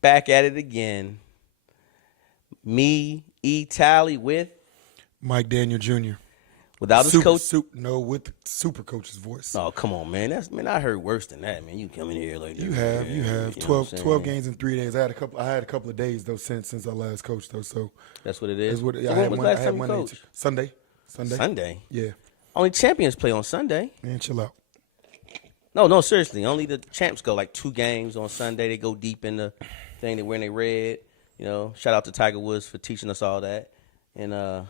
back at it again. Me, Talley with Mike Daniel Jr. without his coach. With the super coach's voice. Oh, come on, man. I heard worse than that, man. You come in here like that. You have You know 12 games in 3 days. I had a couple of days though since I last coached though. So that's what it is. So when was the last time you coached? Sunday. Sunday. Yeah. Only champions play on Sunday. Man, chill out. No, seriously. Only the champs go like 2 games on Sunday. They go deep in the thing. They wearing their red. You know, shout out to Tiger Woods for teaching us all that. And you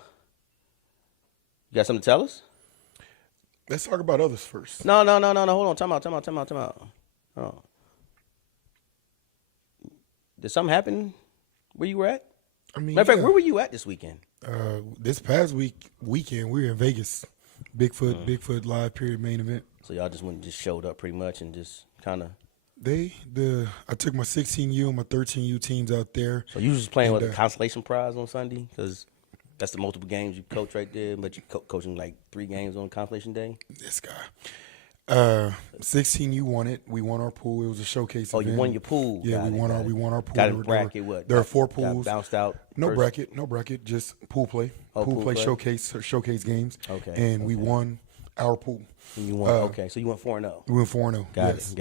got something to tell us? Let's talk about others first. No. Hold on. Time out. Oh. Did something happen where you were at? I mean, matter of fact, where were you at this weekend? This past weekend, we were in Vegas. Bigfoot live period main event. So y'all just showed up pretty much and just kind of. I took my 16U and my 13U teams out there. So you was just playing with a consolation prize on Sunday because that's the multiple games you coach right there, but you coaching like 3 games on consolation day. This guy. 16U won it. We won our pool. It was a showcase event. You won your pool. Yeah, we won our pool. Got a bracket. What? There are 4 pools. Got bounced out. No bracket. Just pool play. Pool play showcase games. Okay. And we won our pool. And you won. Okay, so you went 4-0. We went 4-0. Got it.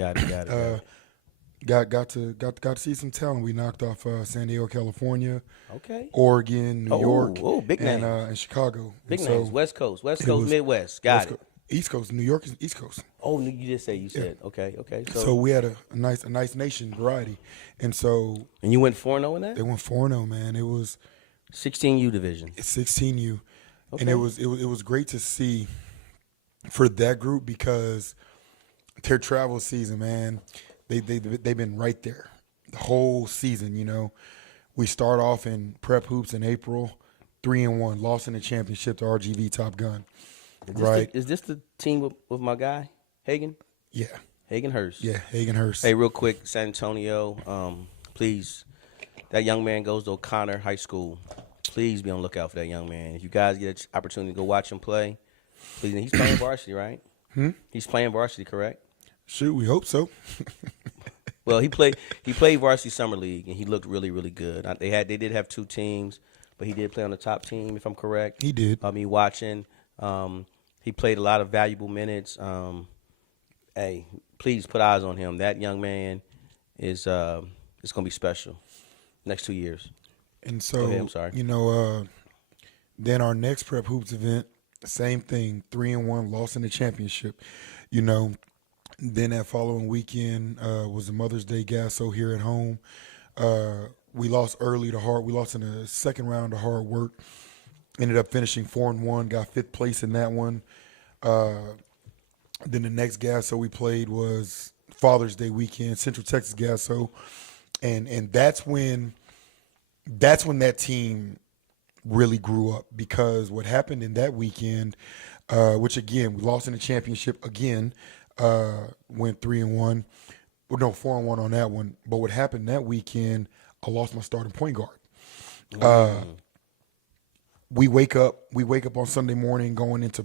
Got to see some talent. We knocked off San Diego, California. Okay. Oregon, New York. Big names. And Chicago. Big names. West Coast, Midwest. Got it. East Coast. New York is East Coast. Oh, you said. Yeah. Okay. So we had a nice nation variety, and you went 4-0 in that. They went 4-0, man. It was 16U division. It's 16U, okay. And it was great to see for that group because their travel season, man, they've been right there the whole season. You know, we start off in prep hoops in April, 3-1, lost in the championship to RGV Top Gun. Is this the team with my guy, Hagen? Yeah. Hagen Hurst. Yeah, Hagen Hurst. Hey, real quick, San Antonio, please, that young man goes to O'Connor High School. Please be on the lookout for that young man. If you guys get an opportunity to go watch him play, please. He's playing varsity, right? He's playing varsity, correct? Shoot, we hope so. Well, he played varsity summer league, and he looked really, really good. They did have 2 teams, but he did play on the top team, if I'm correct. He did. Watching. He played a lot of valuable minutes. Hey, please put eyes on him. That young man is going to be special next 2 years. And so, go ahead, I'm sorry. You know, then our next prep hoops event, same thing, 3-1, lost in the championship. You know, then that following weekend was the Mother's Day Gasso here at home. We lost early to hard. We lost in the second round to hard work. Ended up finishing 4-1, got 5th place in that one. Then the next Gasso we played was Father's Day weekend, Central Texas Gasso, and that's when that team really grew up because what happened in that weekend, which again we lost in the championship again, went 3-1, well, no 4-1 on that one. But what happened that weekend, I lost my starting point guard. We wake up on Sunday morning going into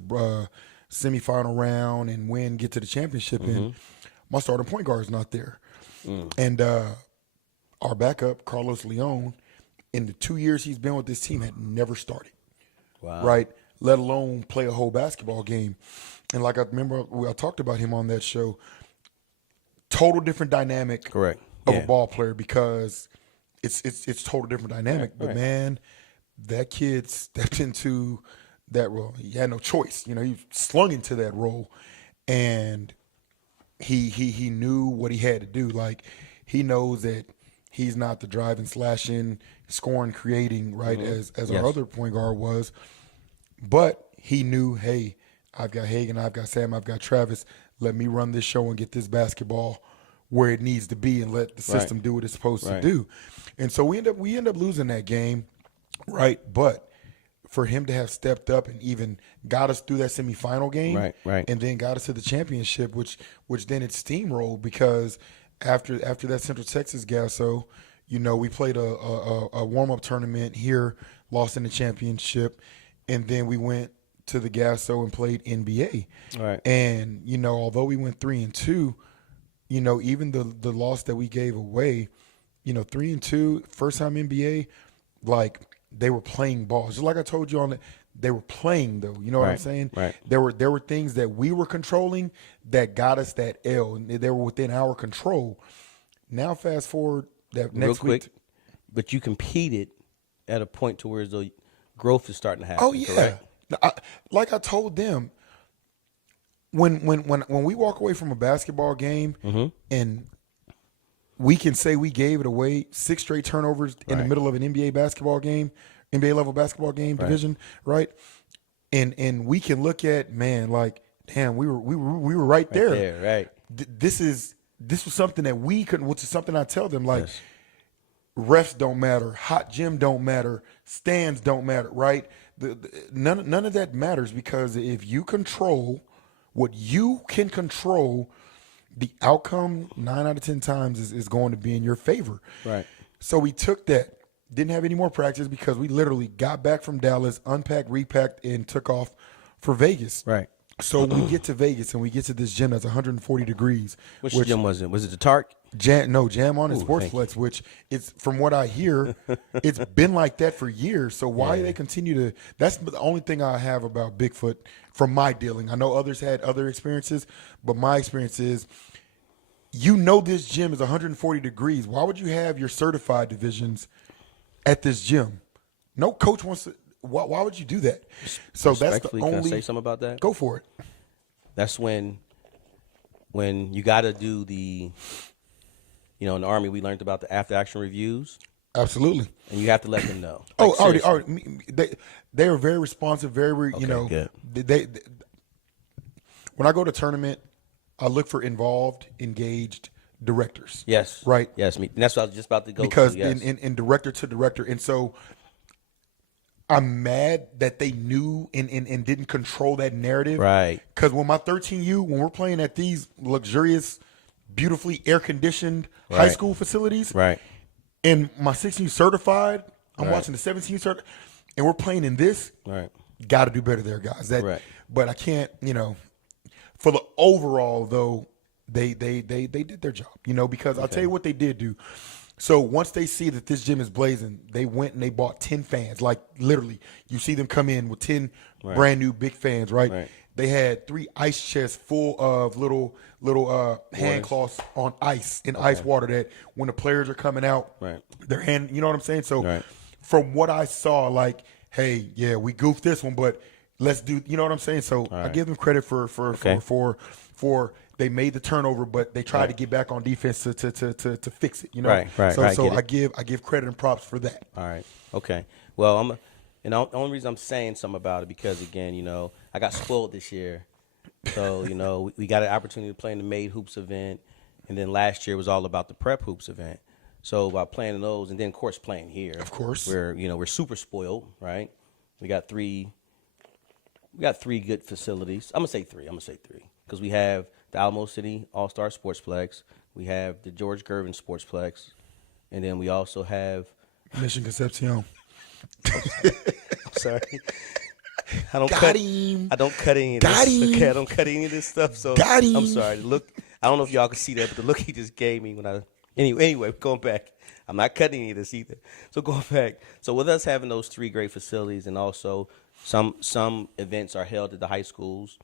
semifinal round and get to the championship, and my starting point guard is not there. And our backup, Carlos Leon, in the 2 years he's been with this team, had never started. Wow. Right? Let alone play a whole basketball game. And like I remember, I talked about him on that show. Total different dynamic Correct. of a ball player because it's total different dynamic. Right, but right. man, that kid stepped into that role. He had no choice. You know, he slung into that role, and he knew what he had to do. Like, he knows that he's not the driving, slashing, scoring, creating, right, as our other point guard was. But he knew, hey, I've got Hagen, I've got Sam, I've got Travis. Let me run this show and get this basketball where it needs to be and let the system do what it's supposed to do. And so we end up losing that game. Right, but for him to have stepped up and even got us through that semifinal game, right, and then got us to the championship, which then it steamrolled because after that Central Texas Gasso, you know, we played a warm up tournament here, lost in the championship, and then we went to the Gasso and played NBA. Right, and you know, although we went 3-2, you know, even the loss that we gave away, 3-2, first time NBA, like they were playing ball. Just like I told you they were playing though. You know what I'm Right, saying? right. There were things that we were controlling that got us that L, and they were within our control. Now fast forward that Real next quick, week. but you competed at a point to where as though growth is starting to happen. Oh yeah, Correct? like I told them, when we walk away from a basketball game Mm-hmm. and we can say we gave it away, 6 straight turnovers in the Right. middle of an NBA basketball game, NBA level basketball game division, right? And we can look at, man, like, damn, we were right there. There, right. This was something that we couldn't, which is something I tell them, like, Yes. refs don't matter, hot gym don't matter, stands don't matter, right? None of that matters, because if you control what you can control, the outcome 9 out of 10 times is going to be in your favor. Right. So we took that, didn't have any more practice, because we literally got back from Dallas, unpacked, repacked, and took off for Vegas. Right. So when we get to Vegas and we get to this gym that's 140 degrees. Which gym was it? Was it the Tark? Jam on and Ooh, thank Sportsplex, which it's, from what I hear, it's been like that for years. So why they continue to? That's the only thing I have about Bigfoot from my dealing. I know others had other experiences, but my experience is, this gym is 140 degrees. Why would you have your certified divisions at this gym? No coach wants to. Why would you do that? So that's the Respectfully, can I only. say something about that? Go for it. That's when you got to do the, in the Army we learned about the after action reviews, Absolutely. and you have to let them know. Oh, Like, already. seriously. They are very responsive. Very, good. They. When I go to tournament, I look for involved, engaged directors. Yes. Right. Yes. And that's what I was just about to go Because to. Yes. in director to director, and so I'm mad that they knew and didn't control that narrative. Right. Because when my 13U, when we're playing at these luxurious, beautifully air conditioned high Right. school facilities, Right. and my 16U certified, I'm Right. watching the 17U certified, and we're playing in this. Right. Got to do better there, guys. Right. But I can't, for the overall though, they did their job, because I'll tell you what they did do. So once they see that this gym is blazing, they went and they bought 10 fans. Like literally, you see them come in with 10 brand new big fans, right? Right. They had 3 ice chests full of little hand cloths on ice in ice water, that when the players are coming out, Right. their hand, you know what I'm saying? So Right. from what I saw, like, hey, yeah, we goofed this one, but let's do, you know what I'm saying? So I right. give them credit for Okay. they made the turnover, but they tried to get back on defense to fix it, Right, right, So right, so get it. I give credit and props for that. All right. Okay. Well, the only reason I'm saying something about it, because again, I got spoiled this year. So, we got an opportunity to play in the Made Hoops event, and then last year was all about the Prep Hoops event. So by playing in those, and then of course playing here, Of course. we're super spoiled, right? We got three good facilities. I'm gonna say three because we have the Alamo City Allstars Sportsplex, we have the George Gervin Sportsplex, and then we also have. Mission Concepcion. Sorry. I don't Got cut. him. I don't cut any of Got this. him. Okay, I don't cut any of this stuff. So Got him. I'm sorry. The look. I don't know if y'all can see that, but the look he just gave me when I. Anyway, going back. I'm not cutting any of this either. So going back. So with us having those 3 great facilities, and also some events are held at the high schools.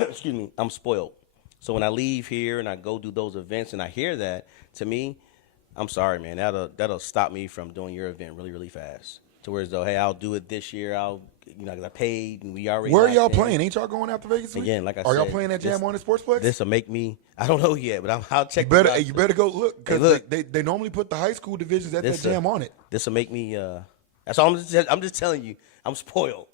Excuse me. I'm spoiled. So when I leave here and I go do those events and I hear that, to me, I'm sorry, man. That'll stop me from doing your event really, really fast. To where as though, hey, I'll do it this year. Because I paid and we already. Where are y'all locked in. playing? Ain't y'all going out to Vegas? Again, like I are said, y'all playing that Jam on the Sportsplex? This will make me. I don't know yet, but I'll check. You better go look, because Hey, look. they normally put the high school divisions at that Jam on it. This will make me. That's all I'm just telling you. I'm spoiled.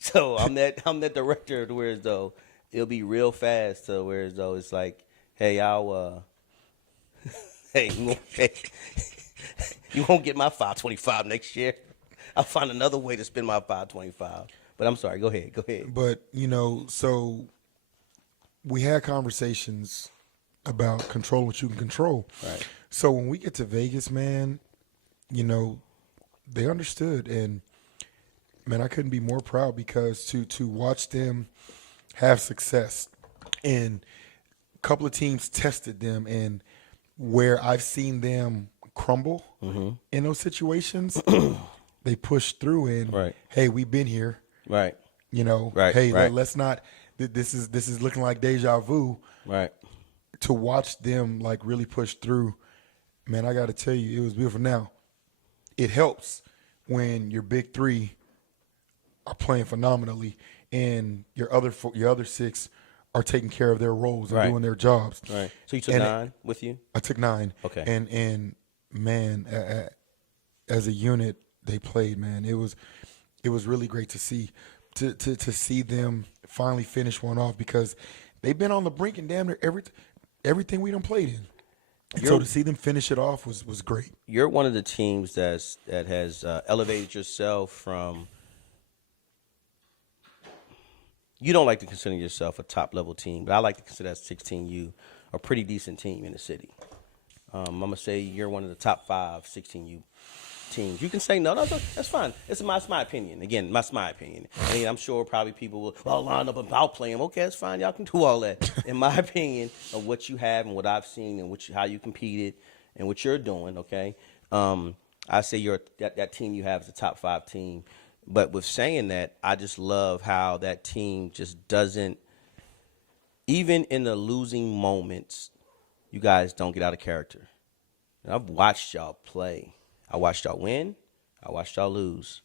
So I'm that director to where as though it'll be real fast to where as though it's like, hey, I'll. Hey, you won't get my 525 next year. I'll find another way to spend my 525. But I'm sorry. Go ahead. But, so we had conversations about control what you can control. Right. So when we get to Vegas, man, they understood. And, man, I couldn't be more proud, because to watch them have success, and a couple of teams tested them, and where I've seen them crumble in those situations, they push through and, Right. hey, we've been here. Right. You know, Right, hey, right. let's not. This is looking like deja vu. Right. To watch them like really push through, man, I got to tell you, it was beautiful. Now, it helps when your big three are playing phenomenally and your other six are taking care of their roles and Right. doing their jobs. Right. So you took And 9 with you? I took 9. Okay. And man, as a unit, they played. Man, it was really great to see to see them finally finish one off because they've been on the brink and damn near everything we done played in. And so to see them finish it off was great. You're one of the teams that has elevated yourself from. You don't like to consider yourself a top level team, but I like to consider that 16U a pretty decent team in the city. I'm gonna say you're one of the top 5 16U teams. You can say no, that's fine. It's my opinion. Again, that's my opinion. I mean, I'm sure probably people will line up and outplay them. Okay, that's fine. Y'all can do all that. In my opinion of what you have and what I've seen and how you competed and what you're doing. Okay, I say that team you have is a top 5 team. But with saying that, I just love how that team just doesn't, even in the losing moments, you guys don't get out of character. And I've watched y'all play. I watched y'all win. I watched y'all lose.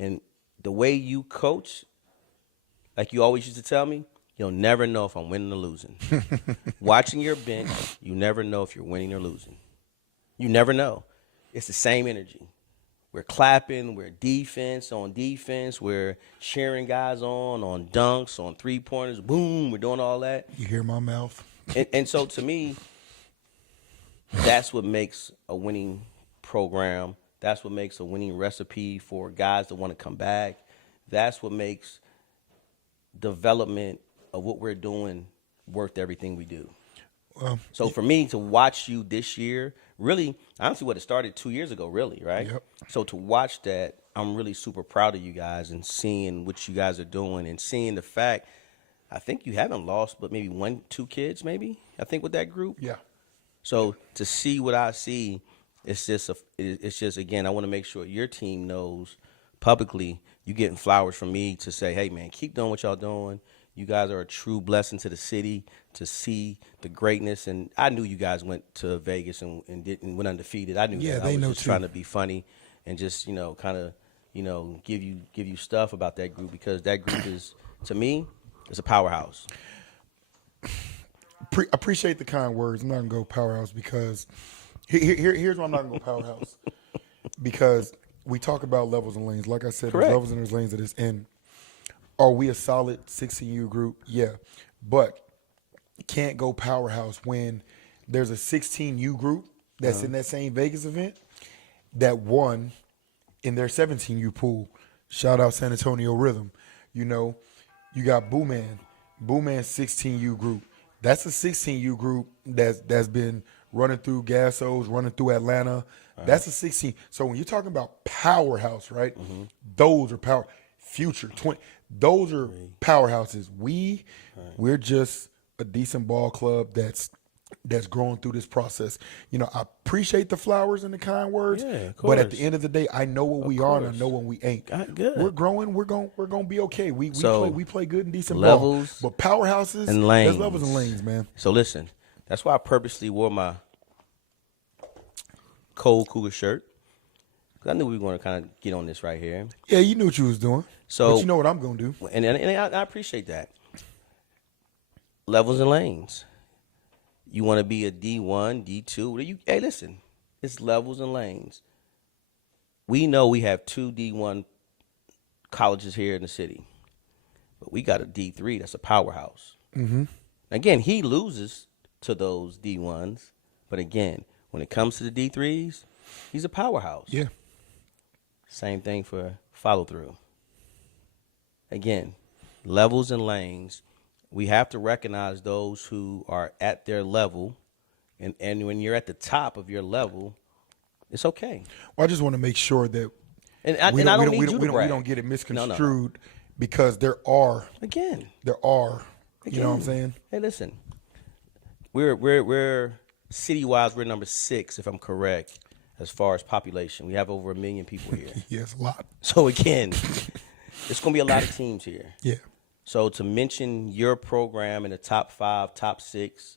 And the way you coach, like you always used to tell me, you'll never know if I'm winning or losing. Watching your bench, you never know if you're winning or losing. You never know. It's the same energy. We're clapping, we're on defense, we're cheering guys on dunks, on three-pointers, boom, we're doing all that. You hear my mouth? And so to me, that's what makes a winning program. That's what makes a winning recipe for guys that want to come back. That's what makes development of what we're doing worth everything we do. So for me to watch you this year, really, honestly, what it started 2 years ago, really, right? Yep. So to watch that, I'm really super proud of you guys and seeing what you guys are doing and seeing the fact, I think you haven't lost but maybe 1-2 kids, maybe, I think, with that group. Yeah. So to see what I see, it's just again, I want to make sure your team knows publicly you're getting flowers from me to say, hey, man, keep doing what y'all doing. You guys are a true blessing to the city to see the greatness. And I knew you guys went to Vegas and went undefeated. I knew that. They I was know just too. trying to be funny and just, kind of, give you stuff about that group because that group is, to me, it's a powerhouse. Appreciate the kind words. I'm not going to go powerhouse because here's why I'm not going to go powerhouse. Because we talk about levels and lanes. Like I said, Correct. there's levels and there's lanes of this. And are we a solid 16U group? Yeah. But can't go powerhouse when there's a 16U group that's in that same Vegas event that won in their 17U pool. Shout out San Antonio Rhythm. You got Boo Man 16U group. That's a 16U group that's been running through Gassos, running through Atlanta. Right. That's a 16. So when you're talking about powerhouse, right? Mm-hmm. Those are power. Future 20. Those are powerhouses. We're just a decent ball club that's growing through this process. I appreciate the flowers and the kind words, but at the end of the day, I know what we are and I know when we ain't. Good. We're growing. We're gonna be okay. We play good and decent levels ball. But powerhouses and lanes. There's levels and lanes, man. So listen, that's why I purposely wore my Cold Cougar shirt. Because I knew we were going to kind of get on this right here. Yeah, you knew what you was doing. So, but you know what I'm going to do. And I appreciate that. Levels and lanes. You want to be a D1, D2. Hey, listen. It's levels and lanes. We know we have 2 D1 colleges here in the city. But we got a D3 that's a powerhouse. Mm-hmm. Again, he loses to those D1s. But again, when it comes to the D3s, he's a powerhouse. Yeah. Same thing for follow-through. Again, levels and lanes. We have to recognize those who are at their level. And when you're at the top of your level, it's okay. Well, I just want to make sure that we don't get it misconstrued because there are. Again. You know what I'm saying? Hey, listen. We're city-wise, we're number 6, if I'm correct, as far as population. We have over 1 million people here. Yes, a lot. So, again, it's going to be a lot of teams here. Yeah. So, to mention your program in the top 5, top 6,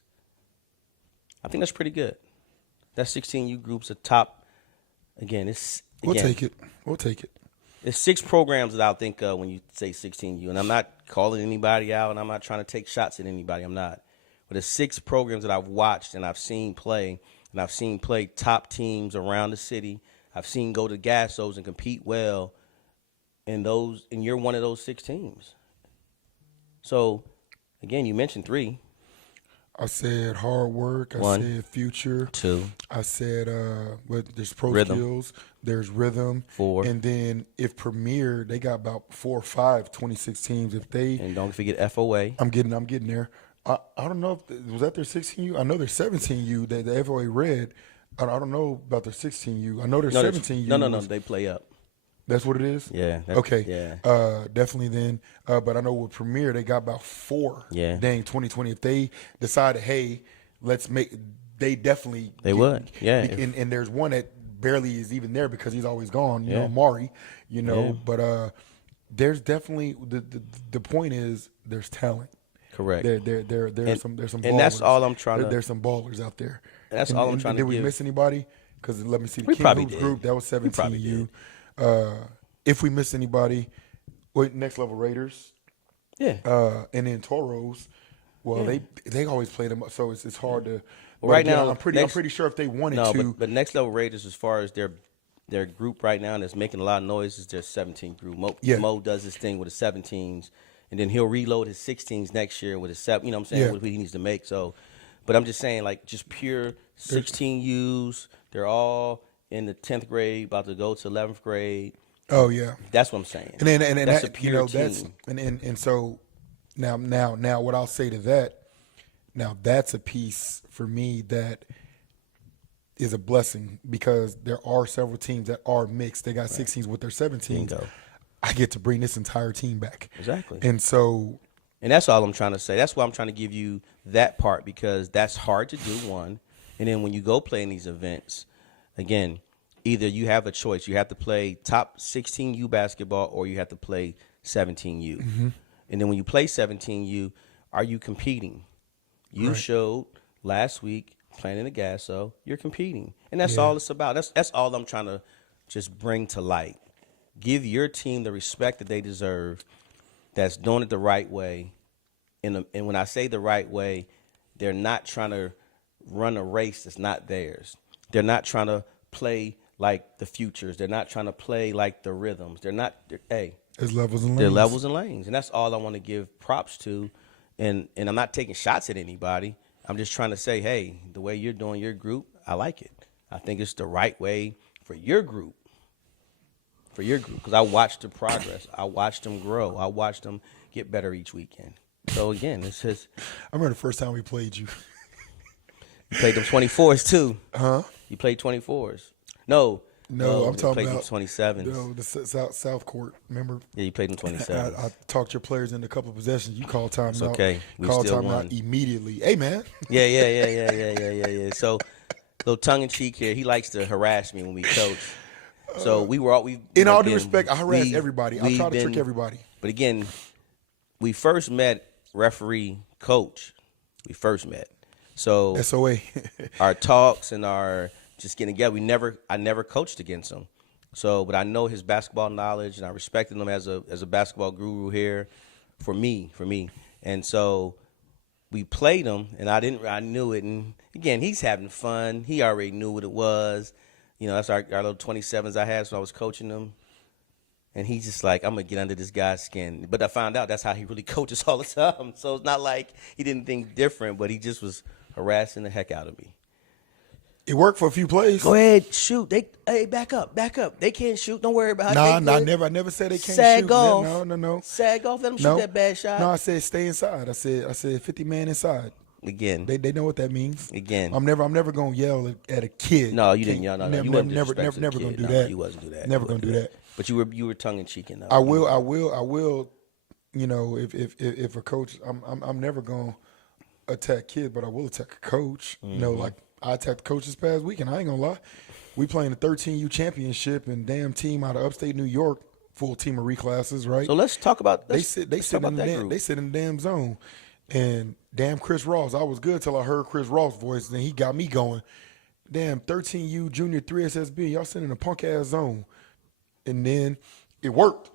I think that's pretty good. That 16U group's a top. Again, We'll take it. We'll take it. There's 6 programs that I'll think of when you say 16U, and I'm not calling anybody out, and I'm not trying to take shots at anybody. I'm not. But there's 6 programs that I've watched and I've seen play, and I've seen play top teams around the city. I've seen go to Gassos and compete well, and you're one of those 6 teams. So, again, you mentioned 3. I said hard work. I 1, said future. 2. I said there's pro Rhythm. skills. There's rhythm. 4. And then if Premier, they got about 4 or 5 26 teams. If they, And don't forget FOA. I'm getting there. I don't know if was that their 16U. I know there's 17U. The FOA Red. I don't know about their 16U. I know there's 17U. No. They play up. That's what it is? Yeah. Okay. Yeah. Definitely then. But I know with Premier, they got about 4. Yeah. Dang, 2020. If they decided, hey, they definitely. Would. Yeah. And there's one that barely is even there because he's always gone, you Yeah. know, Mari, you know. Yeah. But there's definitely, the point is there's talent. Correct. There's some ballers. And that's all I'm trying to. There's some ballers out there. And that's all I'm trying to Did we give. miss anybody? Because let me see. The We King probably Hoops did. group, that was We probably 17U. If we missed anybody, Next Level Raiders. Yeah. And then Toros. Well, they always play them, so it's hard to. But right again, now, I'm pretty sure if they wanted to. but Next Level Raiders, as far as their group right now that's making a lot of noise, is their 17 group. Mo does his thing with the 17s, and then he'll reload his 16s next year with his 7. You know what I'm saying? Yeah. What he needs to make. So, but I'm just saying, like, just pure 16Us. They're all in the 10th grade, about to go to 11th grade. Oh yeah. That's what I'm saying. And then that's that, a pure team. that's and so now what I'll say to that, now that's a piece for me that is a blessing because there are several teams that are mixed. They got 16s with their 17s. Bingo. I get to bring this entire team back. Exactly. And so And that's all I'm trying to say. That's why I'm trying to give you that part because that's hard to do, one. And then when you go play in these events, again, either you have a choice. You have to play top 16U basketball or you have to play 17U. Mm-hmm. And then when you play 17U, are you competing? You Right. showed last week playing in the gas, so you're competing. And that's Yeah. all it's about. That's all I'm trying to just bring to light. Give your team the respect that they deserve, that's doing it the right way. And when I say the right way, they're not trying to run a race that's not theirs. They're not trying to play like the futures. They're not trying to play like the rhythms. there's levels and lanes. They're levels and lanes. And that's all I want to give props to. And I'm not taking shots at anybody. I'm just trying to say, hey, the way you're doing your group, I like it. I think it's the right way for your group. For your group. Because I watched the progress. I watched them grow. I watched them get better each weekend. So, again, it's just. I remember the first time we played you. You played them 24s, too. Huh? You played 24s. No, I'm talking played about them 27s. No, the South Court. Remember? Yeah, you played them 27s. I talked your players into a couple of possessions. You called time It's out. okay. We Called still time won. out immediately. Hey, man. Yeah. So, little tongue in cheek here. He likes to harass me when we coach. So we were all we. In all due again, respect, I harass we- everybody. I we've try to trick been- everybody. But again, we first met referee coach. We first met. So SOA. our talks and our just getting together. I never coached against him. So, but I know his basketball knowledge, and I respected him as a basketball guru here, for me. And so we played him, and I knew it. And again, he's having fun. He already knew what it was. You know, that's our little 27s I had, so I was coaching him. And he's just like, I'm going to get under this guy's skin. But I found out that's how he really coaches all the time. So it's not like he didn't think different, but he just was harassing the heck out of me. It worked for a few plays. Go ahead, shoot. Hey, back up. They can't shoot. Don't worry about it. Nah, They good. I never said they can't Sag shoot. off. No. Sag off. Let them shoot No. that bad shot. No, I said stay inside. I said 50 man inside. Again. They know what that means. Again. I'm never gonna yell at a kid. No, you didn't yell. No. You wasn't never disrespectful to the gonna kid. do No, that. you wasn't do that. Never You gonna wasn't do that. But you were tongue in cheek enough. I will. You know, if a coach, I'm never gonna attack kids, but I will attack a coach. You know, like I attacked the coach this past weekend. I ain't gonna lie. We playing the 13U championship and damn team out of upstate New York, full team of reclasses, right? So let's talk about They sit in the damn zone. And damn Chris Ross. I was good till I heard Chris Ross' voice, and then he got me going. Damn 13U junior 3 SSB, y'all sitting in a punk ass zone. And then it worked.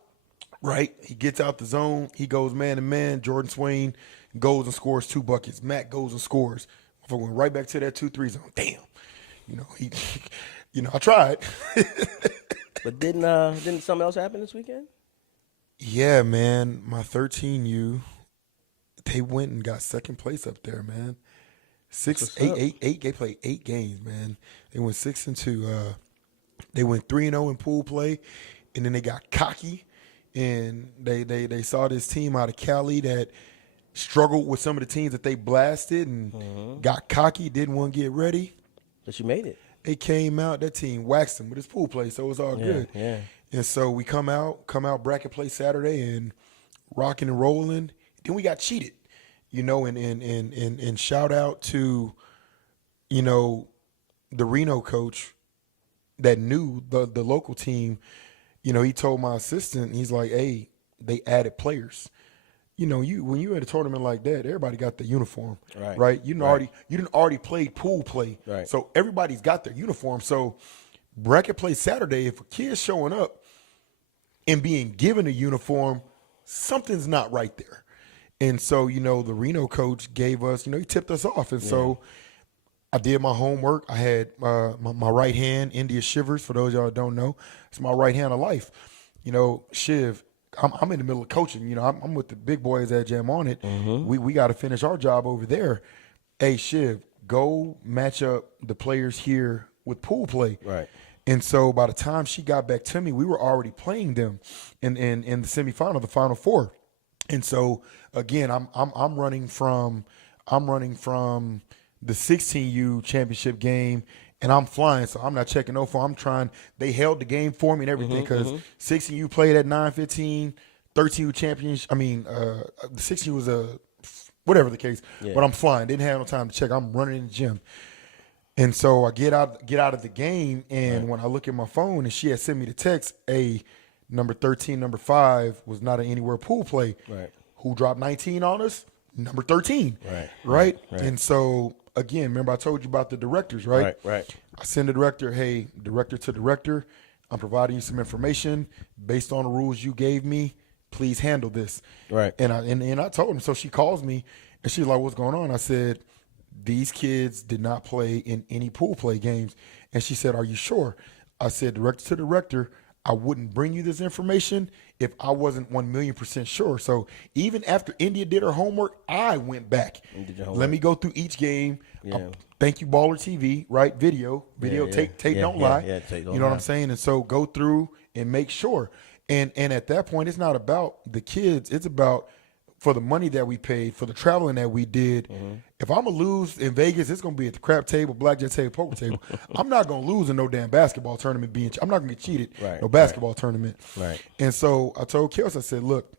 Right? He gets out the zone, he goes man to man, Jordan Swain goes and scores 2 buckets. Matt goes and scores. I went right back to that 2-3 zone. Damn. I tried. But didn't something else happen this weekend? Yeah, man. My 13U, they went and got second place up there, man. They played 8 games, man. They went 6-2. They went 3-0 in pool play, and then they got cocky, and they saw this team out of Cali that struggled with some of the teams that they blasted and got cocky, didn't want to get ready. But you made it. They came out, that team waxed them with his pool play, so it was all good. Yeah. And so we come out bracket play Saturday and rocking and rolling. Then we got cheated, and shout out to, the Reno coach that knew the local team. He told my assistant, he's like, hey, they added players. When you at a tournament like that, everybody got their uniform, right? You didn't already played pool play, right? So everybody's got their uniform. So bracket play Saturday, if a kid's showing up and being given a uniform, something's not right there. And so the Reno coach gave us, he tipped us off, and so I did my homework. I had my right hand, India Shivers. For those of y'all that don't know, it's my right hand of life. Shiv. I'm in the middle of coaching. I'm with the big boys at Jam on it. We got to finish our job over there. Hey, Shiv, go match up the players here with pool play. Right. And so by the time she got back to me, we were already playing them in the semifinal, the Final Four. And so again, I'm running from the 16U championship game. And I'm flying, so I'm not checking no phone. I'm trying. They held the game for me and everything because 16U played at 9:15, 13U championship. The 16U was whatever the case. Yeah. But I'm flying. Didn't have no time to check. I'm running in the gym, and so I get out of the game. And when I look at my phone, and she had sent me the text, number 13, number 5 was not an anywhere pool play. Right. Who dropped 19 on us? Number 13. Right. And so. Again, remember I told you about the directors, right? Right. I send the director, hey, director to director, I'm providing you some information based on the rules you gave me. Please handle this. Right. And I told him. So she calls me, and she's like, what's going on? I said, these kids did not play in any pool play games. And she said, are you sure? I said, director to director, I wouldn't bring you this information if I wasn't 1,000,000% sure. So even after India did her homework, I went back. Let me go through each game. Yeah. Thank you, Baller TV, right? Video, tape don't lie. Yeah, tape don't you know lie. what I'm saying? And so go through and make sure. And at that point, it's not about the kids. It's about for the money that we paid, for the traveling that we did. If I'm going to lose in Vegas, it's going to be at the crap table, blackjack table, poker table. I'm not going to lose in no damn basketball tournament. I'm not going to get cheated. No basketball tournament. Right. And so I told Kels, I said, look,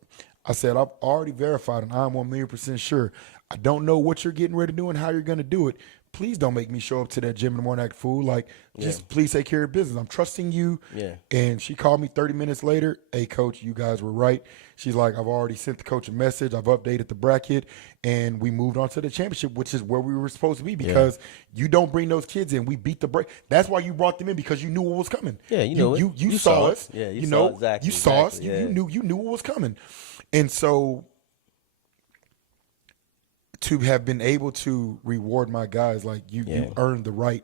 I've already verified and I'm 1,000,000% sure. I don't know what you're getting ready to do and how you're going to do it. Please don't make me show up to that gym in the morning act fool. Just please take care of business. I'm trusting you. Yeah. And she called me 30 minutes later. Hey, coach, you guys were right. She's like, I've already sent the coach a message. I've updated the bracket. And we moved on to the championship, which is where we were supposed to be because you don't bring those kids in. We beat the break. That's why you brought them in because you knew what was coming. Yeah, you saw us. Yeah, you saw exactly. You saw us. Yeah. You knew what was coming. And so to have been able to reward my guys, like you earned the right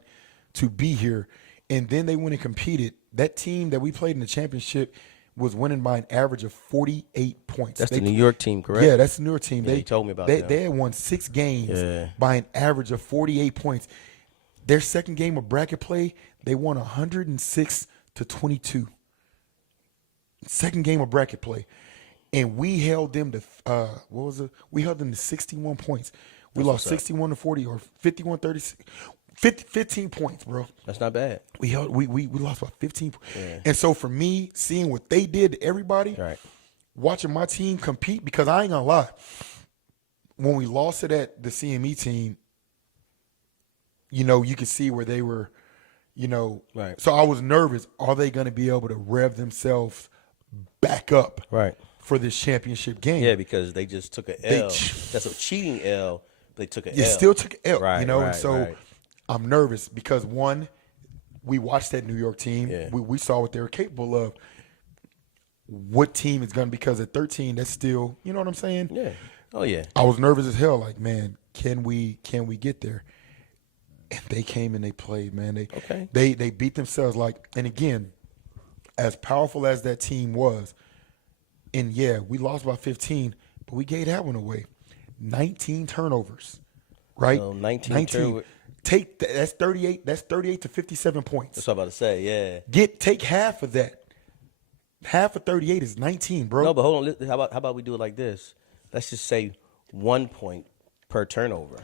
to be here. And then they went and competed. That team that we played in the championship was winning by an average of 48 points. That's the New York team, correct? Yeah, that's the New York team. Yeah, you told me about that. They had won 6 games by an average of 48 points. Their second game of bracket play, they won 106-22. Second game of bracket play. And we held them to We held them to 61 points. We lost 61-40 or 51-36. 15 points, bro. That's not bad. We lost about 15 points. Yeah. And so for me, seeing what they did to everybody, watching my team compete, because I ain't gonna lie, when we lost it at the CME team, you could see where they were, Right. So I was nervous. Are they going to be able to rev themselves back up Right. for this championship game? Yeah, because they just took an L. That's a cheating L. They took an You L. still took an L, Right, and right, so right. I'm nervous because, one, we watched that New York team. Yeah. We saw what they were capable of. What team is going to, because at 13, that's still, you know what I'm saying? Yeah. Oh, yeah. I was nervous as hell. Like, man, can we get there? And they came and they played, man. They beat themselves. Like, and again, as powerful as that team was, and yeah, we lost by 15, but we gave that one away. 19 turnovers, right? So 19. That's 38. That's 38 to 57 points. That's what I'm about to say. Yeah. Take half of that. Half of 38 is 19, bro. No, but hold on. How about we do it like this? Let's just say 1 point per turnover.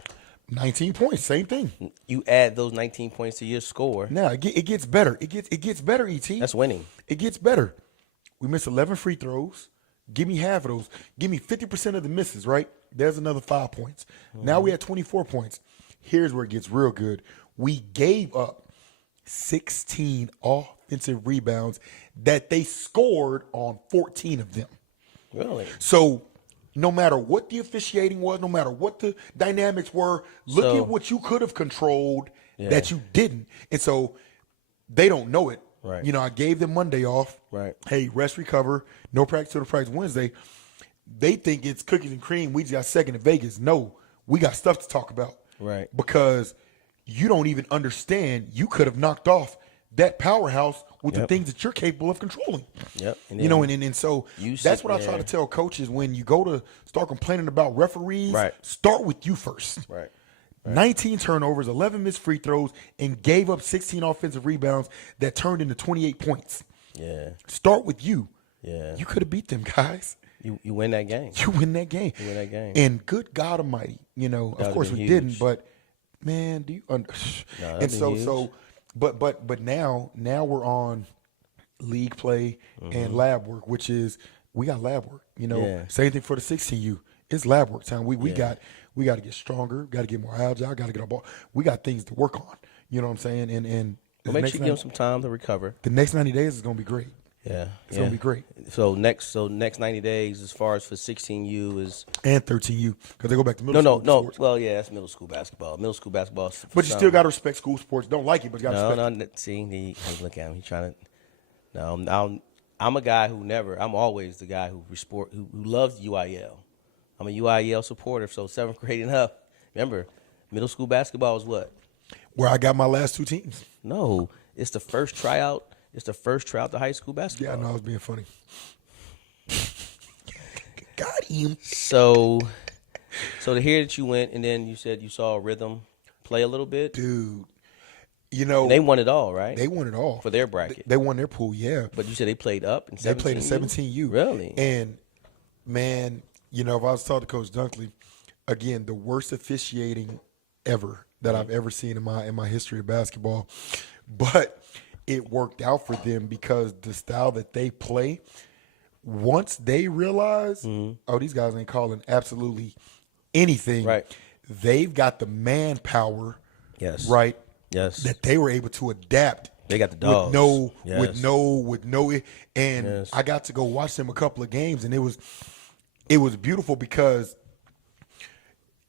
19 points, same thing. You add those 19 points to your score. Now it gets better. It gets better. Et. That's winning. It gets better. We missed 11 free throws. Give me half of those. Give me 50% of the misses. Right? There's another 5 points. Now we had 24 points. Here's where it gets real good. We gave up 16 offensive rebounds that they scored on 14 of them. Really? So no matter what the officiating was, no matter what the dynamics were, look at what you could have controlled that you didn't. And so they don't know it. Right. I gave them Monday off. Right. Hey, rest, recover. No practice till the practice Wednesday. They think it's cookies and cream. We just got second in Vegas. No, we got stuff to talk about. Right. Because you don't even understand. You could have knocked off that powerhouse with the things that you're capable of controlling. Yep. And so that's what I try to tell coaches when you go to start complaining about referees. Right. Start with you first. Right. 19 turnovers, 11 missed free throws, and gave up 16 offensive rebounds that turned into 28 points. Yeah. Start with you. Yeah. You could have beat them guys. You win that game. You win that game. You win that game. And good God Almighty, of course we didn't, but man, do you and so but now we're on league play and lab work, which is we got lab work. Same thing for the 16U. It's lab work time. We got to get stronger, got to get more agile, got to get our ball. We got things to work on. You know what I'm saying? And make sure you give them some time to recover. The next 90 days is going to be great. Yeah, it's gonna be great. So next 90 days, as far as for 16U is and 13U, because they go back to middle school. No. Sports. Well, yeah, that's middle school basketball. But you still got to respect school sports. Don't like it, but you got to respect. No. See, look at him. He's trying to. No, I'm a guy who never. I'm always the guy who loves UIL. I'm a UIL supporter. So 7th grade and up. Remember, middle school basketball is what? Where I got my last 2 teams. No, it's the first tryout. It's the first tryout to high school basketball. Yeah, I know I was being funny. Got him. So to hear that you went and then you said you saw Rhythm play a little bit. Dude, and they won it all, right? They won it all. For their bracket. They won their pool, yeah. But you said they played up in 17U? They played in 17U. Really? And, man, if I was talking to Coach Dunkley, again, the worst officiating ever that I've ever seen in my history of basketball. But it worked out for them because the style that they play, once they realize, these guys ain't calling absolutely anything. Right. They've got the manpower. Yes. Right. Yes. That they were able to adapt. They got the dogs. With no, and I got to go watch them a couple of games, and it was beautiful because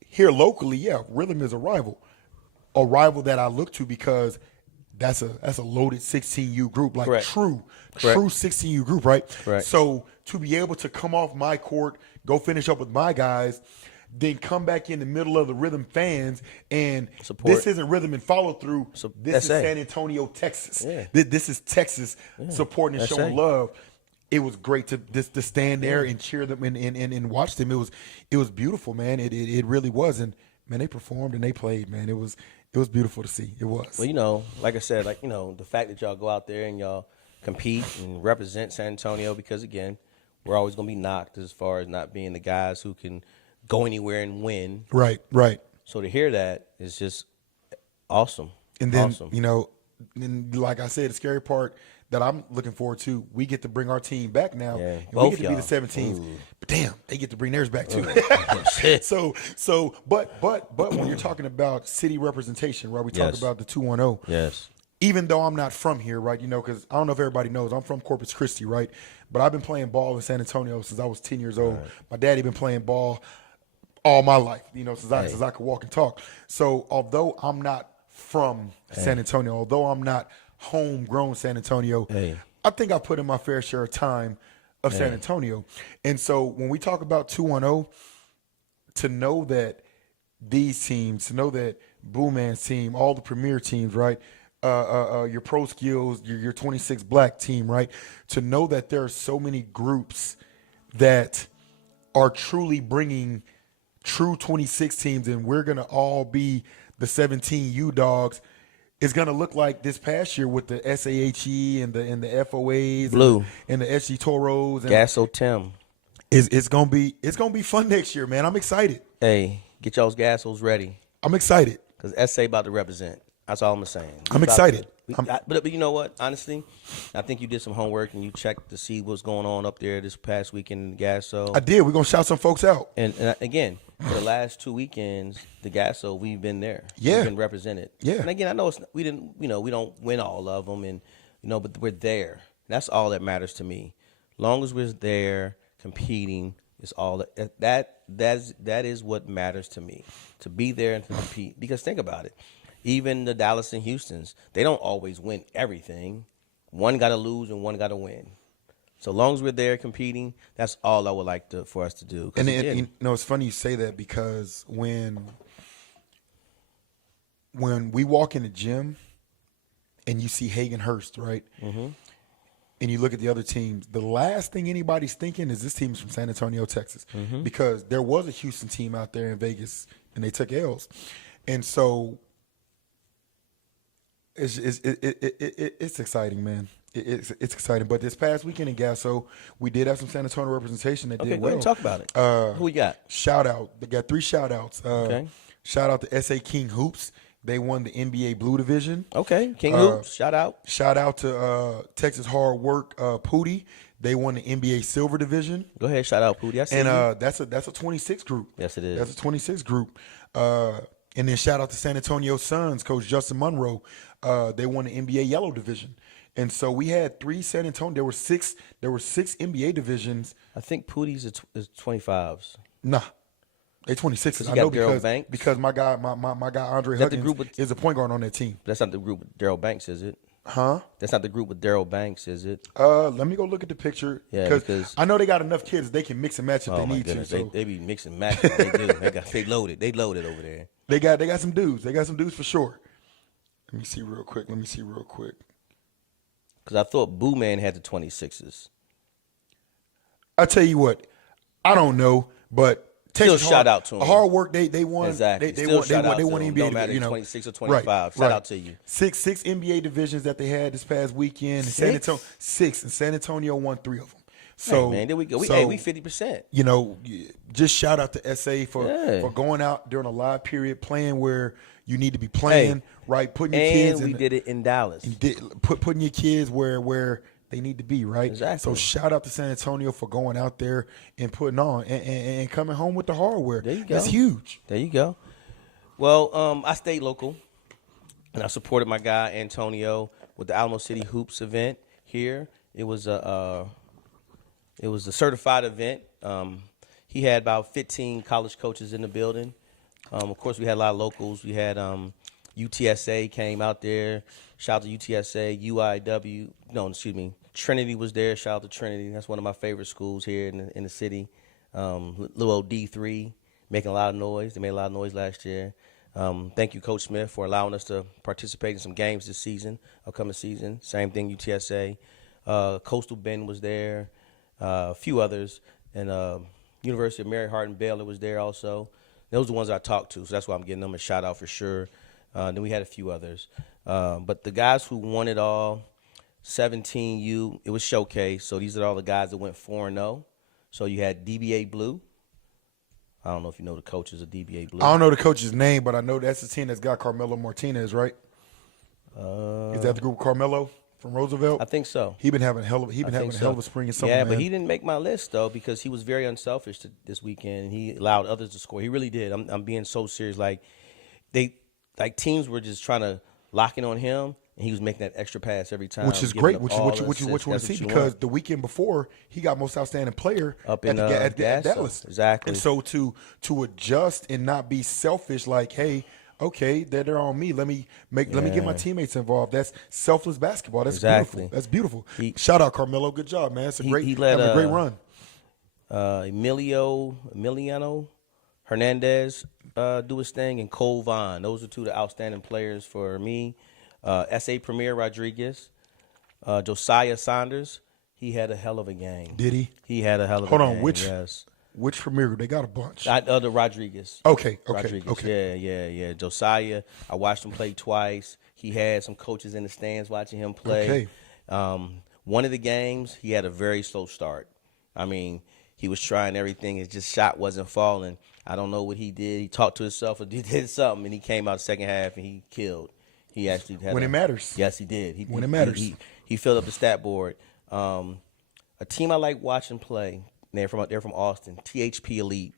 here locally, Rhythm is a rival that I look to because that's a loaded 16U group, like Correct. true Correct. 16U group, right? Right. So to be able to come off my court, go finish up with my guys, then come back in the middle of the Rhythm fans, and Support. this isn't Rhythm and follow through. This is SA. San Antonio, Texas. Yeah. This is Texas supporting and SA. showing love. It was great to stand there and cheer them and watch them. It was beautiful, man. It really was, and man, they performed and they played, man. It was beautiful to see. It was. Well, like I said, the fact that y'all go out there and y'all compete and represent San Antonio, because again, we're always going to be knocked as far as not being the guys who can go anywhere and win. Right. So to hear that is just awesome. And then, awesome. and like I said, the scary part that I'm looking forward to, we get to bring our team back now. Yeah, And we both get to be the y'all. 17s. Ooh. damn, they get to bring theirs back too. Shit. But when you're talking about city representation, right? We talk Yes. about the 210. Yes. Even though I'm not from here, right? Because I don't know if everybody knows, I'm from Corpus Christi, right? But I've been playing ball in San Antonio since I was 10 years old. Right. My daddy been playing ball all my life, since I could walk and talk. So although I'm not from San Antonio, although I'm not homegrown San Antonio, I think I put in my fair share of time of San Antonio. And so when we talk about 210, to know that these teams, to know that Boo Man's team, all the premier teams, right? Your Pro Skills, your 26 Black team, right? To know that there are so many groups that are truly bringing true 26 teams, and we're going to all be the 17 U Dogs. It's going to look like this past year with the SAHE and the FOAs Blue and the SG Toros and Gasso Tim. it's going to be fun next year, man. I'm excited. Hey, get y'all's Gassos ready. I'm excited. Because SA about to represent. That's all I'm saying. I'm excited. But you know what? Honestly, I think you did some homework and you checked to see what's going on up there this past weekend in Gasso. I did. We're going to shout some folks out. And again, for the last 2 weekends, the Gasso, we've been there. Yeah. We've been represented. Yeah. And again, I know we don't win all of them, and but we're there. That's all that matters to me. Long as we're there competing is all that is what matters to me. To be there and to compete. Because think about it. Even the Dallas and Houstons, they don't always win everything. One got to lose and one got to win. So long as we're there competing, that's all I would like for us to do. And it's funny you say that, because when we walk in the gym and you see Hagen Hurst, right? Mm-hmm. And you look at the other teams, the last thing anybody's thinking is this team's from San Antonio, Texas. Mm-hmm. Because there was a Houston team out there in Vegas and they took L's. And so it's exciting, man. It's exciting. But this past weekend in Gasso, we did have some San Antonio representation that did well. Okay, go ahead and talk about it. Who we got? Shout out. They got 3 shout outs. Okay. Shout out to SA King Hoops. They won the NBA Blue Division. Okay, King Hoops, shout out. Shout out to Texas Hard Work Pootie. They won the NBA Silver Division. Go ahead, shout out Pootie. I see you. That's a 26 group. Yes, it is. That's a 26 group. And then shout out to San Antonio Suns, Coach Justin Monroe. They won the NBA Yellow Division. And so we had 3 San Antonio. There were six NBA divisions. I think Pootie's is 25s. Nah. They 26. You I got know Daryl Banks? because my guy Andre That the Huggins group is a point guard on that team. That's not the group with Daryl Banks, is it? Huh? That's not the group with Daryl Banks, is it? Let me go look at the picture. Yeah, because I know they got enough kids they can mix and match if they need to. So They be mixing and matching. They do. They loaded. They loaded over there. they got some dudes. They got some dudes for sure. Let me see real quick. Because I thought Boo Man had the 26s. I tell you what, I don't know, but Still shout out to them. Hard work. They won. Exactly. They Still won. shout out They to won them. NBA. Don't matter, 26 or 25. Right, Shout out to you. Six NBA divisions that they had this past weekend. San Antonio, 6, and San Antonio won 3 of them. So hey, man, there we go. We 50%. Just shout out to SA for going out during a live period, playing where you need to be playing, right? Putting your kids. And we did it in Dallas. Putting your kids where they need to be, right? Exactly. So shout out to San Antonio for going out there and putting on and coming home with the hardware. There you go. That's huge. There you go. Well, I stayed local, and I supported my guy Antonio with the Alamo City Hoops event here. It was a certified event. He had about 15 college coaches in the building. Of course, we had a lot of locals. We had UTSA came out there. Shout out to UTSA, UIW. No, excuse me. Trinity was there. Shout out to Trinity. That's one of my favorite schools here in the city. Little old D3, making a lot of noise. They made a lot of noise last year. Thank you, Coach Smith, for allowing us to participate in some games this season, upcoming season. Same thing, UTSA. Coastal Bend was there. A few others. And University of Mary Hardin Baylor was there also. Those are the ones I talked to, so that's why I'm getting them a shout-out for sure. Then we had a few others. But the guys who won it all, 17U, it was showcase. So these are all the guys that went 4-0. So you had DBA Blue. I don't know if you know the coaches of DBA Blue. I don't know the coach's name, but I know that's the team that's got Carmelo Martinez, right? Is that the group Carmelo? from Roosevelt. I think so. He been having hell of a spring and summer. Yeah, man. but he didn't make my list though because he was very unselfish this weekend and he allowed others to score. He really did. I'm being so serious. Like teams were just trying to lock in on him, and he was making that extra pass every time, which is giving great. up Which all you the want to assists. see That's what you because want. the weekend before he got most outstanding player Up in at Gas, Dallas. exactly. And so to adjust and not be selfish, like, hey, okay, they're on me. Let me get my teammates involved. That's selfless basketball. That's Exactly. beautiful. That's beautiful. Shout out Carmelo. Good job, man. It's a great he led, having a great run. Emiliano Hernandez do his thing, and Cole Vaughn. Those are two of the outstanding players for me. S.A. Premier Rodriguez, Josiah Saunders. He had a hell of a game. Did he? He had a hell of Hold a on, game. which Premier? They got a bunch. The Rodriguez. Okay. Rodriguez. Yeah. Josiah, I watched him play twice. He had some coaches in the stands watching him play. Okay. One of the games, he had a very slow start. I mean, he was trying everything. His just shot wasn't falling. I don't know what he did. He talked to himself or did something, and he came out the second half and he killed. He actually had When it matters. Yes, he did. When it matters. He filled up the stat board. A team I like watching play. They're from Austin. THP Elite.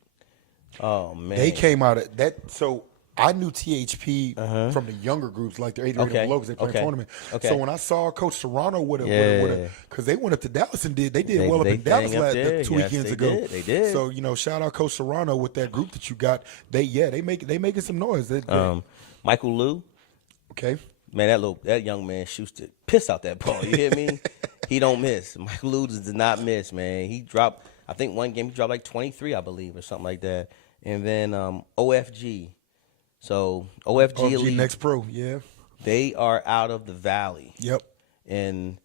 Oh man, They came out of that. So I knew THP from the younger groups, like the 8th grade Okay. below, because they played tournament. Okay. So when I saw Coach Serrano with a, because they went up to Dallas and did well up they in Dallas thing up there. 2 Yes, weekends they ago. did. They did. So shout out Coach Serrano with that group that you got. They making some noise. Michael Liu. Okay. Man, that young man shoots the piss out that ball. You hear me? He don't miss. Michael Liu did not miss, man. He dropped. I think one game he dropped like 23, I believe, or something like that. And then OFG. So OFG Elite, Next Pro, yeah. They are out of the Valley. Yep. And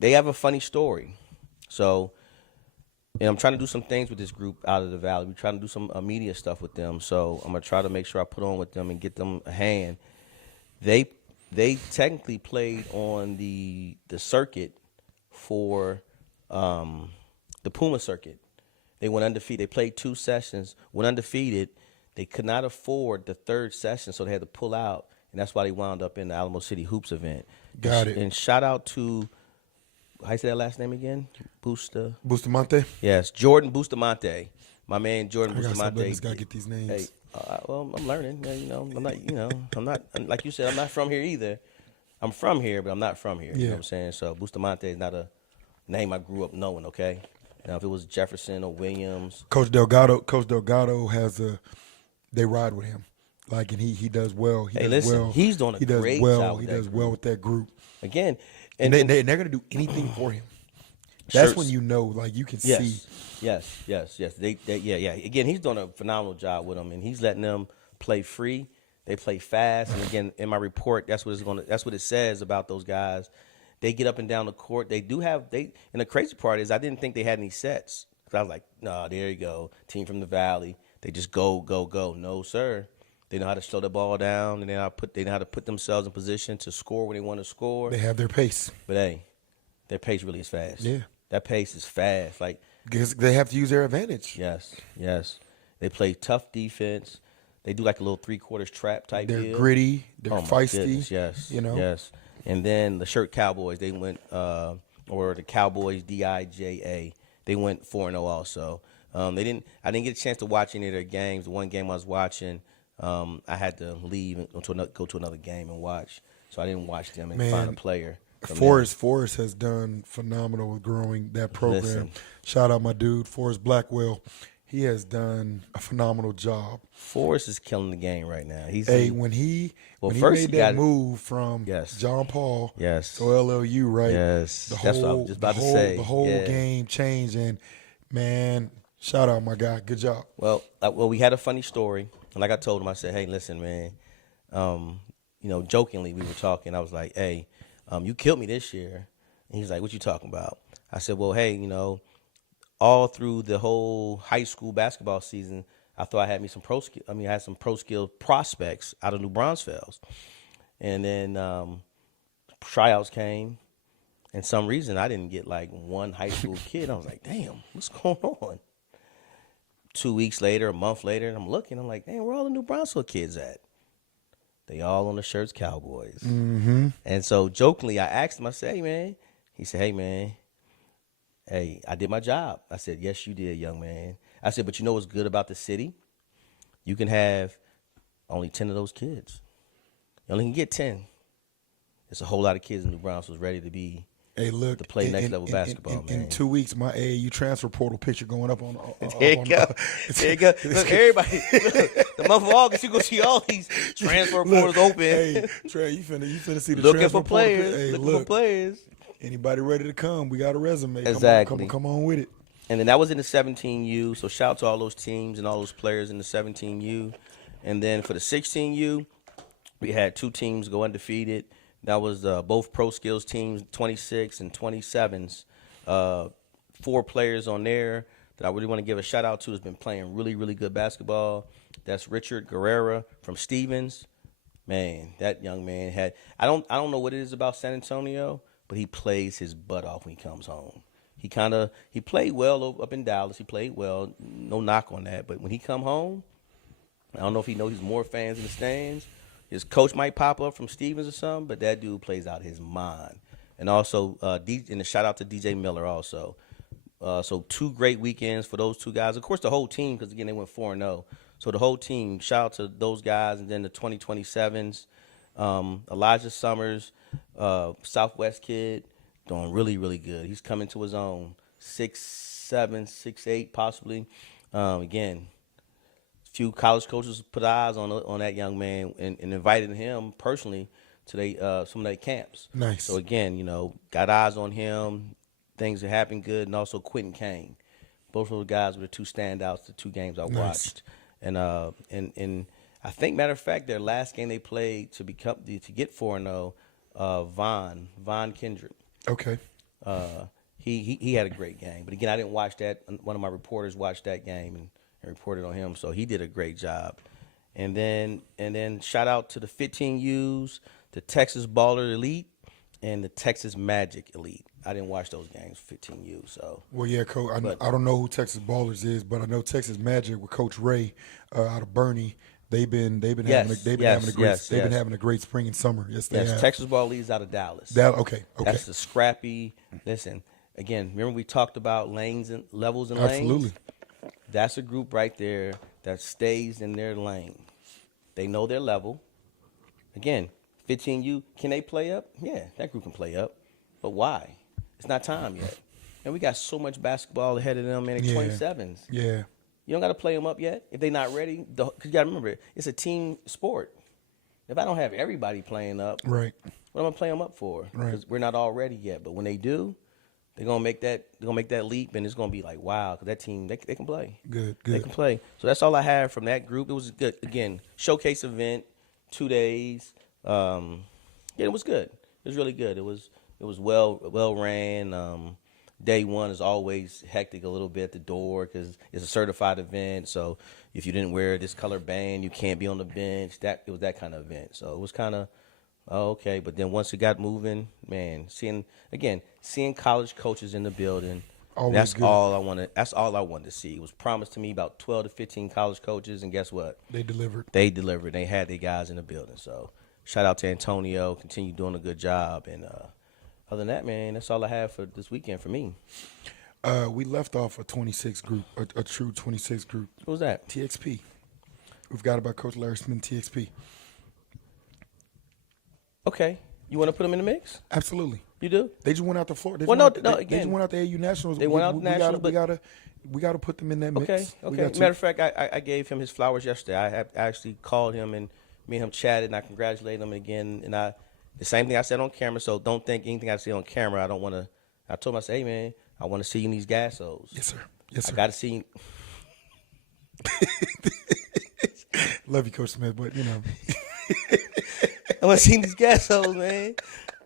they have a funny story. So, and I'm trying to do some things with this group out of the Valley. We're trying to do some media stuff with them. So I'm going to try to make sure I put on with them and get them a hand. They technically played on the circuit for the Puma circuit. They went undefeated. They played 2 sessions, went undefeated. They could not afford the 3rd session, so they had to pull out, and that's why they wound up in the Alamo City Hoops event. Got it. And shout out to, how you say that last name again? Bustamante? Yes, Jordan Bustamante. My man Jordan I gotta stop Bustamante. letting this guy get these names. Hey, well, I'm learning. I'm not, like you said, I'm not from here either. I'm from here, but I'm not from here. You know what I'm saying? So Bustamante is not a name I grew up knowing, okay? Now, if it was Jefferson or Williams. Coach Delgado they ride with him. Like, and he does well. He's doing a great job with He does well with that group. Again. And they're going to do anything for him. That's when you know, like, you can see. Yes. They. Again, he's doing a phenomenal job with them, and he's letting them play free. They play fast, and again, in my report, that's what it says about those guys. They get up and down the court. They do have and the crazy part is I didn't think they had any sets. Cause I was like, no, there you go, team from the Valley. They just go. No, sir. They know how to slow the ball down, and they know how to put themselves in position to score when they want to score. They have their pace. But hey, their pace really is fast. Yeah. That pace is fast. Like, because they have to use their advantage. Yes. They play tough defense. They do like a little 3/4 trap type deal. They're gritty. They're feisty. Goodness, yes. Yes. And then the Shirt Cowboys, they went, or the Cowboys, DIJA, they went 4-0 also. I didn't get a chance to watch any of their games. The one game I was watching, I had to leave and go to another game and watch. So I didn't watch them and find a player. Forrest has done phenomenal with growing that program. Listen. Shout out my dude, Forrest Blackwell. He has done a phenomenal job. Forrest is killing the game right now. When he made that move from John Paul to LLU, right? Yes, that's what I was just about to say. The whole game changed, and man, shout out my guy. Good job. Well, we had a funny story, and like I told him, I said, "Hey, listen, man." Jokingly we were talking. I was like, "Hey, you killed me this year," and he's like, "What you talking about?" I said, "Well, hey, all through the whole high school basketball season, I thought I had me some pro skill. I had some pro skill prospects out of New Braunfels, and then tryouts came, and some reason I didn't get like one high school kid. I was like, damn, what's going on? 2 weeks later, a month later, and I'm looking. I'm like, damn, where all the New Braunfels kids at? They all on the shirts Cowboys. Mm-hmm. And so jokingly, I asked him, I said, hey, man. He said, hey, man, hey, I did my job. I said, yes, you did, young man. I said, but you know what's good about the city? You can have only 10 of those kids. You only can get 10. It's a whole lot of kids in New Braunfels ready to be to play next level basketball, man. In 2 weeks, my AAU transfer portal picture going up on. There you go. There you go. Look, everybody, look, the month of August, you go see all these transfer portals open. Hey, Trey, you finna see the looking transfer for players. portal. Hey, looking look, for players. Anybody ready to come? We got a resume. Exactly. Come on with it. And then that was in the 17U. So shout out to all those teams and all those players in the 17U. And then for the 16U, we had 2 teams go undefeated. That was both pro skills teams, 26 and 27s. 4 players on there that I really want to give a shout out to has been playing really, really good basketball. That's Richard Guerrera from Stevens. Man, that young man had I don't know what it is about San Antonio, but he plays his butt off when he comes home. He played well up in Dallas. He played well, no knock on that. But when he come home, I don't know if he knows he's more fans in the stands. His coach might pop up from Stevens or something, but that dude plays out his mind. And also, and a shout out to DJ Miller also. So 2 great weekends for those 2 guys. Of course, the whole team, because again they went 4-0. So the whole team, shout out to those guys, and then the 2027s, Elijah Summers, Southwest kid, doing really, really good. He's coming to his own, 6'7", 6'8", possibly. Again, few college coaches put eyes on that young man and invited him personally to some of their camps. Nice. So again, got eyes on him. Things that happened good, and also Quentin Kane. Both of those guys were the 2 standouts, the 2 games I watched. And I think, matter of fact, their last game they played to get 4-0, Von Kendrick. Okay. He had a great game, but again, I didn't watch that. One of my reporters watched that game and reported on him, so he did a great job. And then shout out to the 15Us, the Texas Baller Elite, and the Texas Magic Elite. I didn't watch those games, 15U. So well, yeah, Coach. I don't know who Texas Ballers is, but I know Texas Magic with Coach Ray out of Bernie. They've been having a great spring and summer. Yes, they have. Texas Ball leads out of Dallas. Okay. That's the scrappy. Listen, again, remember we talked about lanes and levels and Absolutely. lanes? That's a group right there that stays in their lane. They know their level. Again, 15U, can they play up? Yeah, that group can play up. But why? It's not time yet. And we got so much basketball ahead of them, man. They're 27s. Yeah. You don't got to play them up yet if they're not ready. Because you got to remember, it's a team sport. If I don't have everybody playing up, right, what am I playing them up for? Right. Because we're not all ready yet. But when they do, they're gonna make that leap, and it's gonna be like, wow, because that team they can play. Good. They can play. So that's all I have from that group. It was good. Again, showcase event, 2 days. It was good. It was really good. It was well ran. Day one is always hectic a little bit at the door because it's a certified event. So if you didn't wear this color band, you can't be on the bench. It was that kind of event. So it was kind of okay. But then once it got moving, man, seeing college coaches in the building. That's all I wanted. That's all I wanted to see. It was promised to me about 12 to 15 college coaches, and guess what? They delivered. They had their guys in the building. So shout out to Antonio. Continue doing a good job. And other than that, man, that's all I have for this weekend for me. We left off a 26 group, a true 26 group. What was that? TXP. We've got about Coach Larry Smith, TXP. Okay. You want to put them in the mix? Absolutely. You do? They just went out to Florida. They just went out to AU Nationals. They went out to Nationals. We got to put them in that mix. Okay. Matter of fact, I gave him his flowers yesterday. I actually called him, and me and him chatted, and I congratulated him again. And the same thing I said on camera, so don't think anything I say on camera, I don't want to. I told him, I said, hey, man, I want to see you in these Gassos. Yes, sir. Yes, sir. I got to see Love you, Coach Smith, but, I want to see these Gassos, man.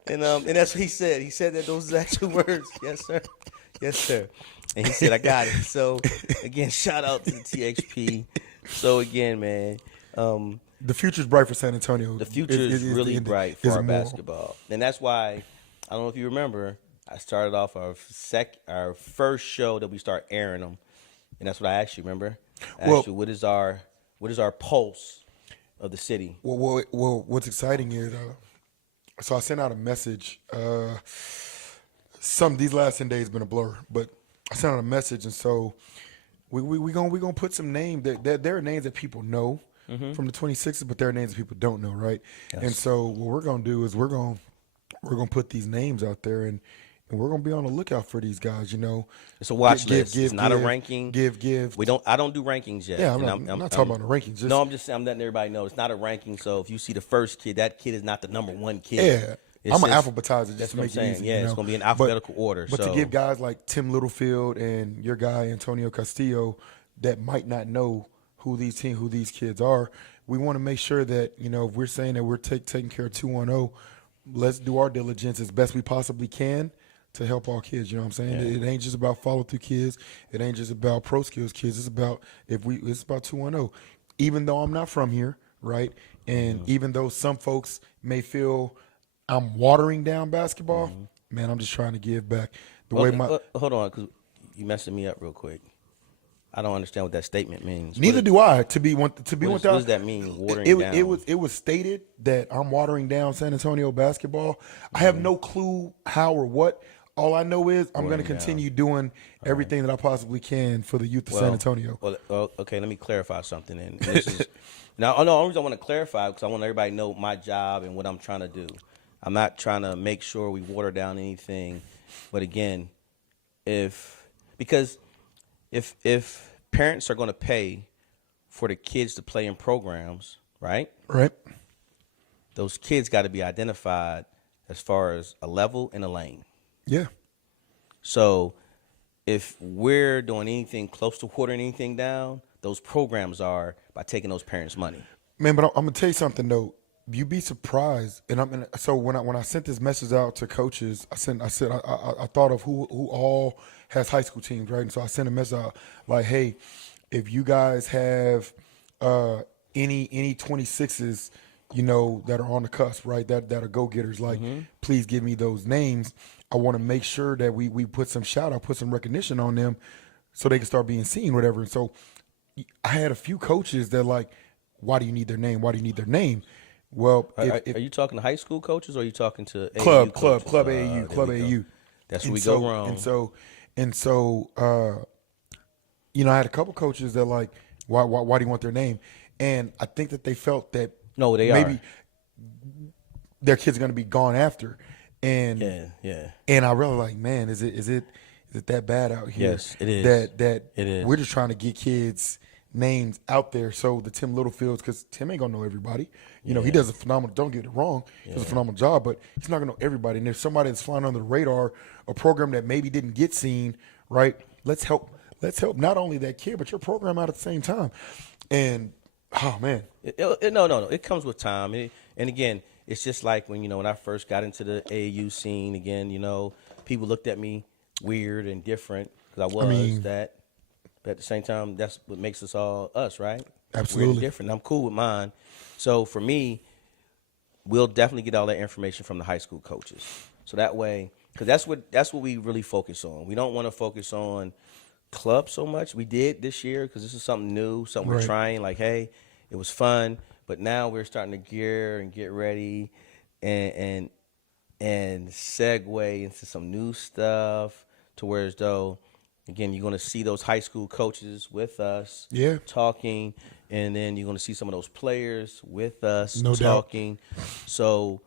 And that's what he said. He said that those exact 2 words. Yes, sir. Yes, sir. And he said, I got it. So, again, shout out to the TXP. So, again, man. The future's bright for San Antonio. The future is really bright for our basketball. And that's why, I don't know if you remember, I started off our first show that we start airing them. And that's what I asked you, remember? I asked you, what is our pulse of the city. Well, what's exciting is, so I sent out a message. These last 10 days been a blur, but I sent out a message, and so we gonna put some names that there are names that people know from the 26th, but there are names that people don't know, right? Yes. And so what we're gonna do is we're gonna put these names out there, and we're gonna be on the lookout for these guys. You know, It's a watch list. It's not a ranking. Give. I don't do rankings yet. Yeah, And I'm not talking about the rankings. No, I'm letting everybody know it's not a ranking. So if you see the first kid, that kid is not the number one kid. Yeah. It's I'm an just- alphabetizer just That's to what I'm make it saying. easy. Yeah, you it's know? going to be in alphabetical order. But so. to give guys like Tim Littlefield and your guy Antonio Castillo that might not know who these kids are, we want to make sure that, you know, if we're saying that we're taking care of 210, let's do our diligence as best we possibly can to help our kids. You know what I'm saying? Yeah. It ain't just about follow through kids. It ain't just about pro skills kids. It's about it's about 210. Even though I'm not from here, right? And even though some folks may feel I'm watering down basketball, man, I'm just trying to give back. Hold on, because you're messing me up real quick. I don't understand what that statement means. Neither do I. What what does that mean? Watering down. It was stated that I'm watering down San Antonio basketball. I have no clue how or what. All I know is I'm going to continue doing everything that I possibly can for the youth of San Antonio. Well, okay, let me clarify something. And this is now. The only reason I want to clarify because I want everybody to know my job and what I'm trying to do. I'm not trying to make sure we water down anything, but again, if parents are going to pay for the kids to play in programs, right? Right. Those kids got to be identified as far as a level and a lane. Yeah. So if we're doing anything close to watering anything down, those programs are by taking those parents' money. Man, but I'm gonna tell you something though. You'd be surprised, so when I sent this message out to coaches, I thought of who all has high school teams, right? And so I sent a message out like, hey, if you guys have any 26s, you know, that are on the cusp, right? That are go getters, like, please give me those names. I want to make sure that we put some shout out, put some recognition on them, so they can start being seen, whatever. And so I had a few coaches that like, why do you need their name? Why do you need their name? Well, are you talking to high school coaches or are you talking to club coaches? AAU? That's where we go wrong. And so, you know, I had a couple coaches that like, why do you want their name? And I think that they felt that maybe their kids are going to be gone after. And and I really like, man, is it that bad out here? Yes, it is. That it is. We're just trying to get kids names out there. So the Tim Littlefields, because Tim ain't gonna know everybody. You know, he does a phenomenal. Don't get it wrong, he does a phenomenal job, but he's not gonna know everybody. And if somebody that's flying under the radar, a program that maybe didn't get seen, right? Let's help not only that kid, but your program out at the same time. And oh man, no, it comes with time. And again, it's just like when I first got into the AAU scene. Again, people looked at me weird and different because I was that. But at the same time, that's what makes us all us, right? Absolutely. We're and different. I'm cool with mine. So for me, we'll definitely get all that information from the high school coaches. So that way, because that's what we really focus on. We don't want to focus on club so much. We did this year because this is something new, something we're trying. Like, hey, it was fun, but now we're starting to gear and get ready and segue into some new stuff to where as though, again, you're going to see those high school coaches with us talking, and then you're going to see some of those players with us talking. So,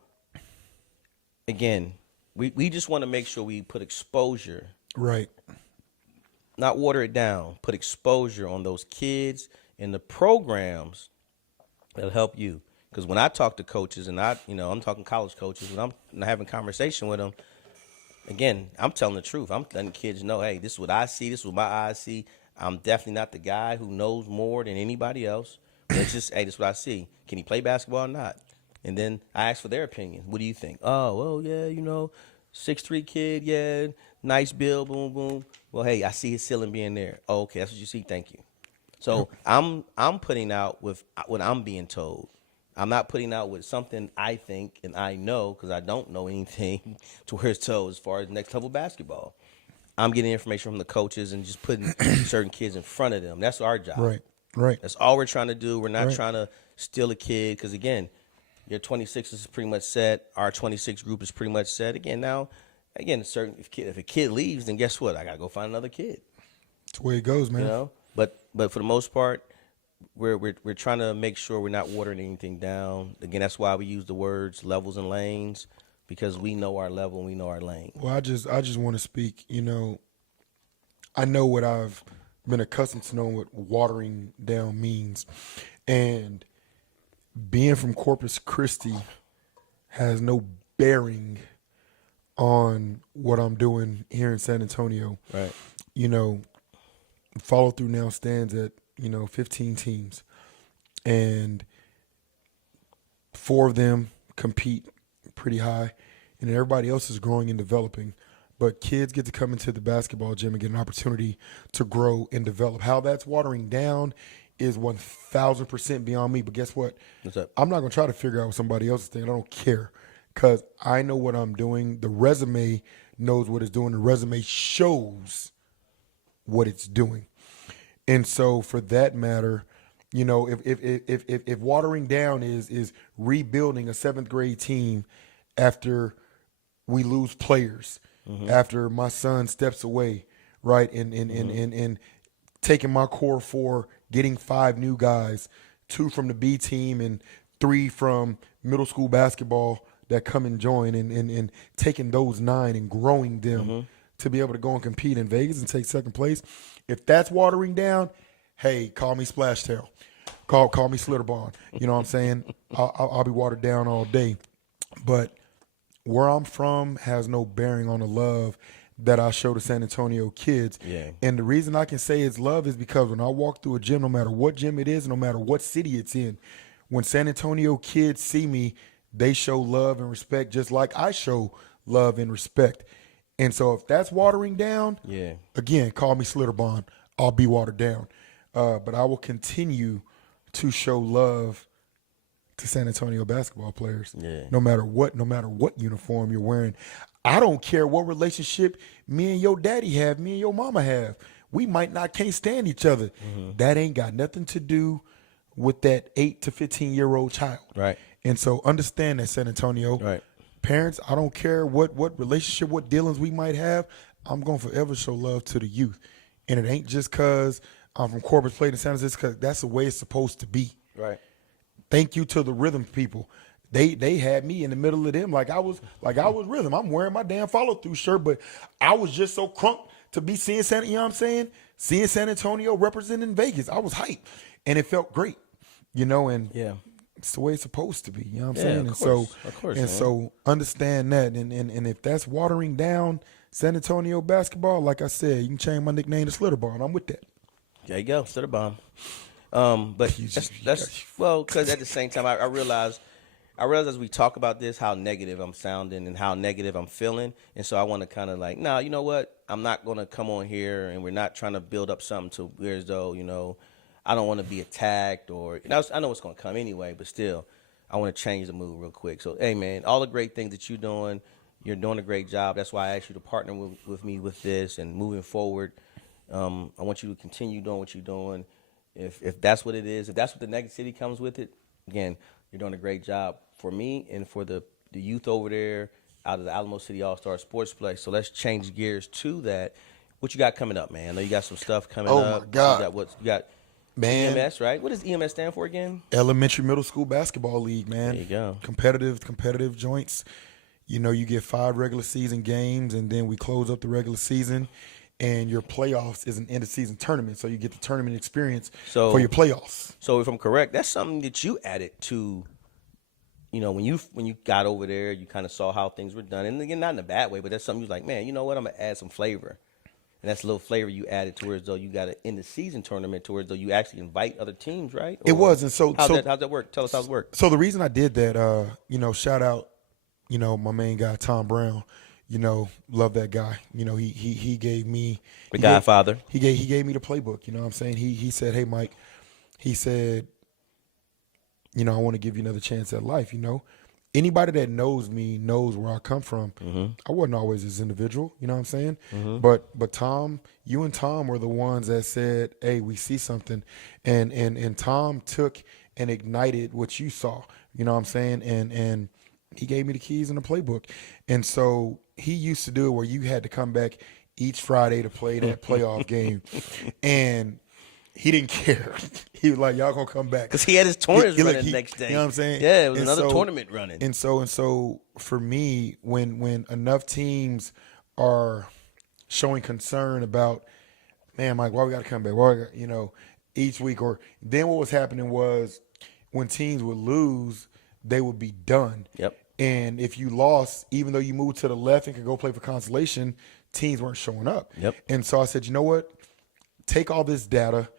again, we just want to make sure we put exposure. Right. Not water it down. Put exposure on those kids and the programs that'll help you. Because when I talk to coaches, and I'm talking college coaches, and I'm having conversation with them, again, I'm telling the truth. I'm letting kids know, hey, this is what I see. This is what my eyes see. I'm definitely not the guy who knows more than anybody else. It's just, hey, this is what I see. Can he play basketball or not? And then I ask for their opinion. What do you think? Oh, well, yeah, 6'3" kid, yeah, nice build, boom, boom. Well, hey, I see his ceiling being there. Oh, okay, that's what you see. Thank you. So I'm putting out with what I'm being told. I'm not putting out with something I think and I know because I don't know anything to where it's told as far as next level basketball. I'm getting information from the coaches and just putting certain kids in front of them. That's our job. Right. Right. That's all we're trying to do. We're not Right. trying to steal a kid because, again, your 26 is pretty much set. Our 26 group is pretty much set. Again, if a kid leaves, then guess what? I got to go find another kid. That's the way it goes, man. You know? But for the most part, we're trying to make sure we're not watering anything down. Again, that's why we use the words levels and lanes, because we know our level and we know our lane. Well, I just want to speak. I know what I've been accustomed to knowing what watering down means, and being from Corpus Christi has no bearing on what I'm doing here in San Antonio. Right. Follow through now stands at 15 teams, and 4 of them compete pretty high, and everybody else is growing and developing. But kids get to come into the basketball gym and get an opportunity to grow and develop. How that's watering down is 1,000% beyond me. But guess what? What's up? I'm not going to try to figure out what somebody else is thinking. I don't care, because I know what I'm doing. The resume knows what it's doing. The resume shows what it's doing. And so for that matter, if watering down is rebuilding a 7th grade team after we lose players, after my son steps away, right, and taking my core 4, getting 5 new guys, 2 from the B team and 3 from middle school basketball that come and join, and taking those 9 and growing them to be able to go and compete in Vegas and take 2nd place. If that's watering down, hey, call me Splash Tail. Call me Slitterbond. You know what I'm saying? I'll be watered down all day. But where I'm from has no bearing on the love that I show to San Antonio kids. Yeah. And the reason I can say it's love is because when I walk through a gym, no matter what gym it is, no matter what city it's in, when San Antonio kids see me, they show love and respect just like I show love and respect. And so if that's watering down, again, call me Slitterbond. I'll be watered down. But I will continue to show love to San Antonio basketball players. No matter what uniform you're wearing. I don't care what relationship me and your daddy have, me and your mama have. We can't stand each other. That ain't got nothing to do with that 8 to 15-year-old child. Right. And so understand that, San Antonio. Right. Parents, I don't care what relationship, what dealings we might have. I'm going to forever show love to the youth. And it ain't just because I'm from Corpus Plate and San Jose, because that's the way it's supposed to be. Right. Thank you to the Rhythm people. They had me in the middle of them like I was Rhythm. I'm wearing my damn follow-through shirt, but I was just so crunk to be seeing San Antonio representing Vegas. I was hyped, and it felt great, and it's the way it's supposed to be. You know what I'm saying? Of course, so understand that, and if that's watering down San Antonio basketball, like I said, you can change my nickname to Slitterball. I'm with that. There you go, Slitterbomb. But because at the same time, I realize as we talk about this, how negative I'm sounding and how negative I'm feeling. And so I want to kind of like, you know what? I'm not going to come on here, and we're not trying to build up something to where as though, I don't want to be attacked or, I know it's going to come anyway, but still, I want to change the mood real quick. So, hey, man, all the great things that you're doing a great job. That's why I asked you to partner with me with this and moving forward. I want you to continue doing what you're doing. If that's what it is, if that's what the negativity comes with it, again, you're doing a great job for me and for the youth over there out of the Alamo City Allstars Sportsplex. So let's change gears to that. What you got coming up, man? I know you got some stuff coming up. Oh, my God. You got Man. EMS, right? What does EMS stand for again? Elementary Middle School Basketball League, man. There you go. Competitive joints. You get 5 regular season games, and then we close up the regular season, and your playoffs is an end of season tournament. So you get the tournament experience for your playoffs. So if I'm correct, that's something that you added to, when you got over there, you kind of saw how things were done. And again, not in a bad way, but that's something you was like, man, you know what? I'm going to add some flavor. And that's a little flavor you added towards though you got an end of season tournament towards though you actually invite other teams, right? It was. And how's that work? Tell us how it worked. So the reason I did that, shout out, my main guy, Tom Brown. Love that guy. He gave me the Godfather. He gave me the playbook. You know what I'm saying? He said, hey, Mike, he said, I want to give you another chance at life, anybody that knows me knows where I come from. I wasn't always this individual, you know what I'm saying? But Tom, you and Tom were the ones that said, "Hey, we see something," and Tom took and ignited what you saw, you know what I'm saying? And he gave me the keys and the playbook, and so he used to do it where you had to come back each Friday to play that playoff game, and he didn't care. He was like, "Y'all gonna come back," because he had his tournaments running the next day. You know what I'm saying? Yeah, it was And another tournament running. And so for me, when enough teams are showing concern about, man, Mike, why we got to come back? Why we got, each week, or then what was happening was when teams would lose, they would be done. Yep. And if you lost, even though you moved to the left and could go play for consolation, teams weren't showing up. Yep. And so I said, you know what? Take all this data.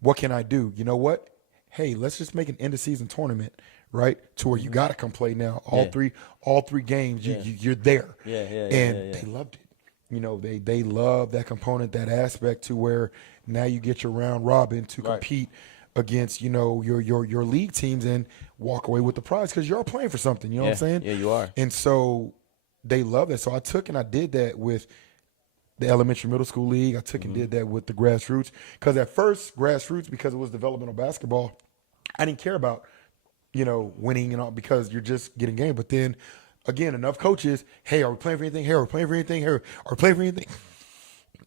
What can I do? You know what? Hey, let's just make an end of season tournament, right? To where you got to come play now. All three games, you're there. And they loved it. They love that component, that aspect, to where now you get your round robin to compete against your league teams and walk away with the prize because you're all playing for something. You know what I'm saying? Yeah, you are. And so they love that. So I took and I did that with the elementary middle school league. I took and did that with the grassroots, because at first grassroots, because it was developmental basketball, I didn't care about winning and all, because you're just getting game. But then again, enough coaches, hey, are we playing for anything? Hey, are we playing for anything? Hey, are we playing for anything?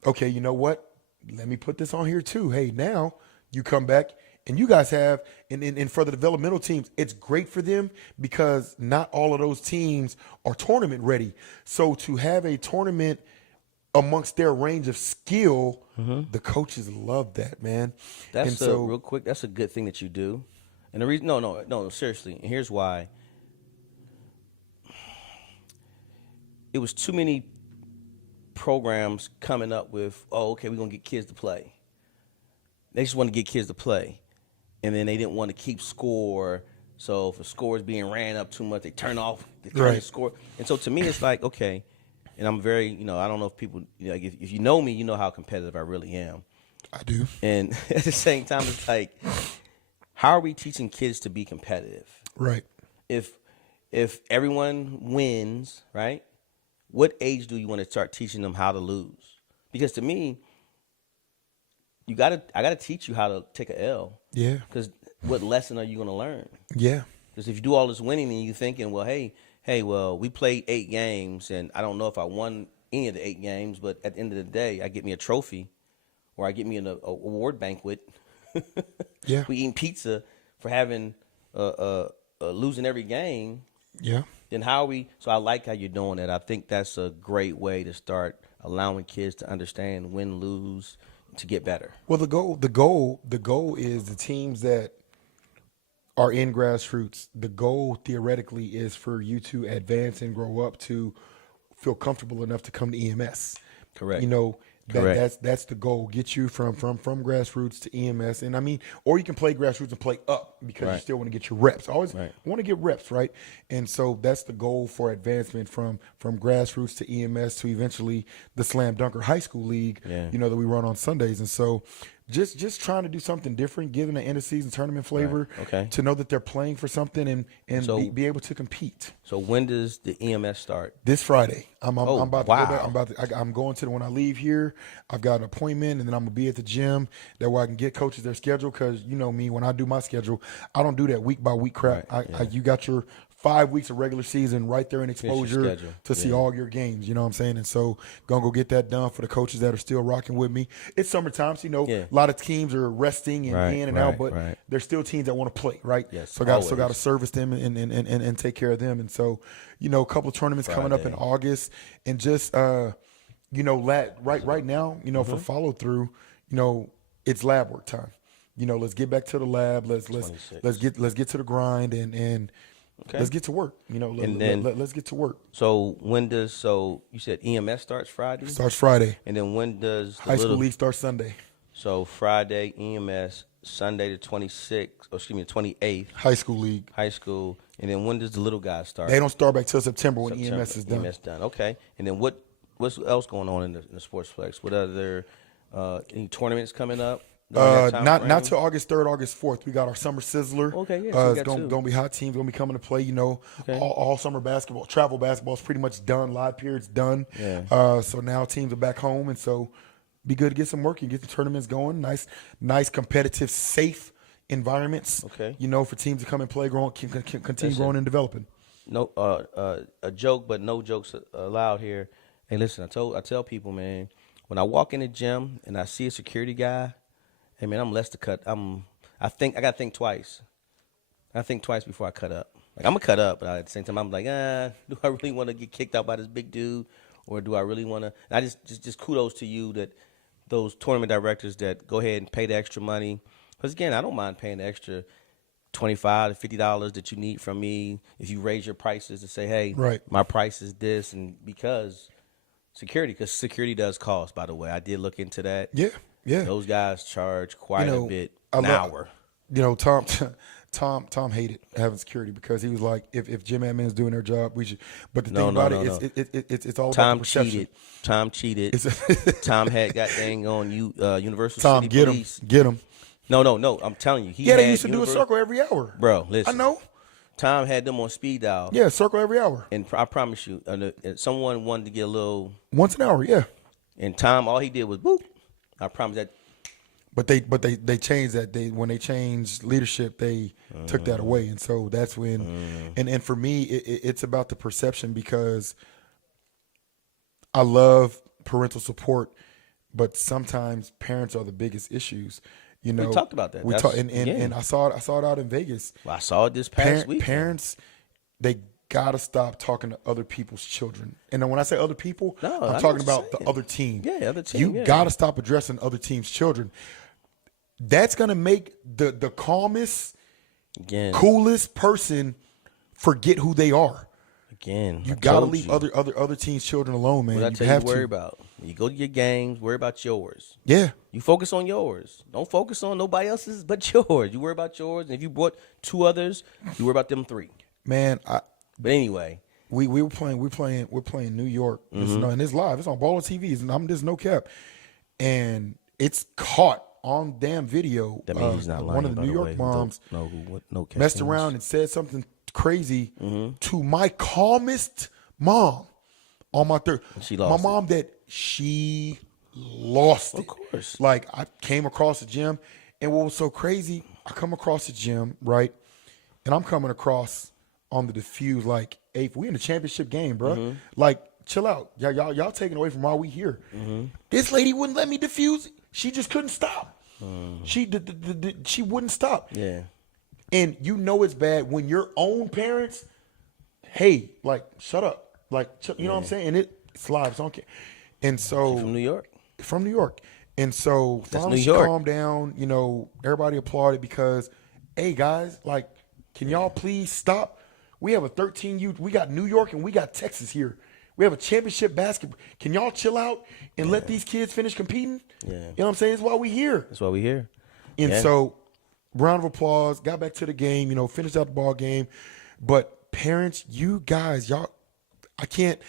Okay, you know what? Let me put this on here too. Hey, now you come back and you guys have, and for the developmental teams, it's great for them because not all of those teams are tournament ready. So to have a tournament amongst their range of skill, the coaches love that, man. That's real quick. That's a good thing that you do. And the reason, no, seriously. And here's why. It was too many programs coming up with, okay, we're gonna get kids to play. They just want to get kids to play, and then they didn't want to keep score. So if a score is being ran up too much, they turn the score. And so to me, it's like, okay. And I'm very, I don't know if people, if you know me, you know how competitive I really am. I do. And at the same time, it's like, how are we teaching kids to be competitive? Right. If everyone wins, right? What age do you want to start teaching them how to lose? Because to me, I gotta teach you how to take a L. Yeah. Because what lesson are you gonna learn? Yeah. Because if you do all this winning and you thinking, well, hey, we played 8 games and I don't know if I won any of the 8 games, but at the end of the day, I get me a trophy, or I get me an award banquet. Yeah. We eating pizza for having losing every game. Yeah. Then how are we? So I like how you're doing that. I think that's a great way to start allowing kids to understand win, lose, to get better. Well, the goal is the teams that are in grassroots. The goal theoretically is for you to advance and grow up to feel comfortable enough to come to EMS. Correct. Correct. That's the goal. Get you from grassroots to EMS, and I mean, or you can play grassroots and play up because you still want to get your reps. Always want to get reps, right? And so that's the goal for advancement from grassroots to EMS to eventually the Slam Dunker High School League. Yeah. That we run on Sundays, and so just trying to do something different, giving an end of season tournament flavor. Right. Okay. To know that they're playing for something and So- be able to compete. So when does the EMS start? This Friday, I'm about to wow. go back. I'm going to when I leave here. I've got an appointment, and then I'm gonna be at the gym. That way I can get coaches their schedule, because you know me, when I do my schedule, I don't do that week by week crap. You got your 5 weeks of regular season right there in exposure schedule. to see all your games. You know what I'm saying? And so gonna go get that done for the coaches that are still rocking with me. It's summertime, so a lot of teams are resting and in and out, but there's still teams that want to play, right? Yes, so got to service them and take care of them. And so, a couple of tournaments coming up in August, and just right now, for follow through, it's lab work time. Let's get back to the lab. Let's get to the grind and let's get to work. Let's get to work. So you said EMS starts Friday? Starts Friday. And then when does the High school league starts Sunday. So Friday EMS, Sunday the 28th. High school league. High school. And then when does the little guys start? They don't start back till September when EMS is done. EMS done. Okay. And then what's else going on in the Sportsplex? What other any tournaments coming up during that time frame? Not till August 3rd, August 4th. We got our summer sizzler. Okay, yeah, so we it's got two. gonna be hot teams gonna be coming to play. You know, Okay. all summer basketball, travel basketball is pretty much done. Live period's done. Yeah. So now teams are back home, and so be good to get some work and get the tournaments going. Nice, competitive, safe environments. Okay. You know, for teams to come and play, continue growing and developing. No, a joke, but no jokes allowed here. Hey, listen, I tell people, man, when I walk in the gym and I see a security guy, hey man, I'm less to cut. I gotta think twice. I think twice before I cut up. Like I'm gonna cut up, but at the same time, I'm like, do I really want to get kicked out by this big dude, or do I really want to? I just kudos to you that those tournament directors that go ahead and pay the extra money. Because again, I don't mind paying the extra $25 to $50 that you need from me if you raise your prices to say, hey, Right. my price is this, and because security does cost. By the way, I did look into that. Yeah. Those guys charge quite a bit I an love- hour. You know, Tom hated having security because he was like, if gym admins doing their job, we should. But the thing about it, it's all about the perception. Tom cheated. Tom had got dang on Universal Tom, City Police. get him. No. I'm telling you, They used to do a circle every hour. Bro, listen. I know. Tom had them on speed dial. Yeah, circle every hour. And I promise you, someone wanted to get a little. Once an hour, yeah. And Tom, all he did was boop. I promise that. But they changed that. When they changed leadership, they took that away, and so that's when. And for me, it's about the perception because I love parental support, but sometimes parents are the biggest issues. You know, We talked about that. We talked, and I saw it out in Vegas. Well, I saw it this past week. Parents, they gotta stop talking to other people's children. And then when I say other people, No, I know I'm what talking you're about the saying. other team. Yeah, other team, You yeah. gotta stop addressing other teams' children. That's gonna make the calmest, Again, coolest person forget who they are. Again, You I gotta told leave you. other teams' children alone, man. What I You tell you have to worry to. about. When you go to your games, worry about yours. Yeah. You focus on yours. Don't focus on nobody else's but yours. You worry about yours. And if you brought two others, you worry about them three. Man, But anyway, we're playing New York. And it's live. It's on Baller TV. There's no cap. And it's caught on damn video. that means he's not lying. One of the by New the York way. moms No messed around and said something crazy to my calmest mom on my third. She my lost mom that she lost it. Of course. Like I came across the gym, and what was so crazy, I come across the gym, right? And I'm coming across on the diffuse, like, hey, we in the championship game, bro. Like, chill out. Y'all taking away from why we here. This lady wouldn't let me diffuse. She just couldn't stop. She wouldn't stop. Yeah. And you know it's bad when your own parents, hey, like, shut up. Like, you know what I'm saying? And it's live. It's on camera. And so. From New York. From New York. And so finally New she York. calmed down. You know, everybody applauded because, hey, guys, like, can y'all please stop? We have a 13U. We got New York and we got Texas here. We have a championship basketball. Can y'all chill out and let these kids finish competing? Yeah. You know what I'm saying? That's why we here. That's why we're here. And Yeah. so, round of applause, got back to the game, you know, finished out the ball game. But parents, you guys, y'all, I can't,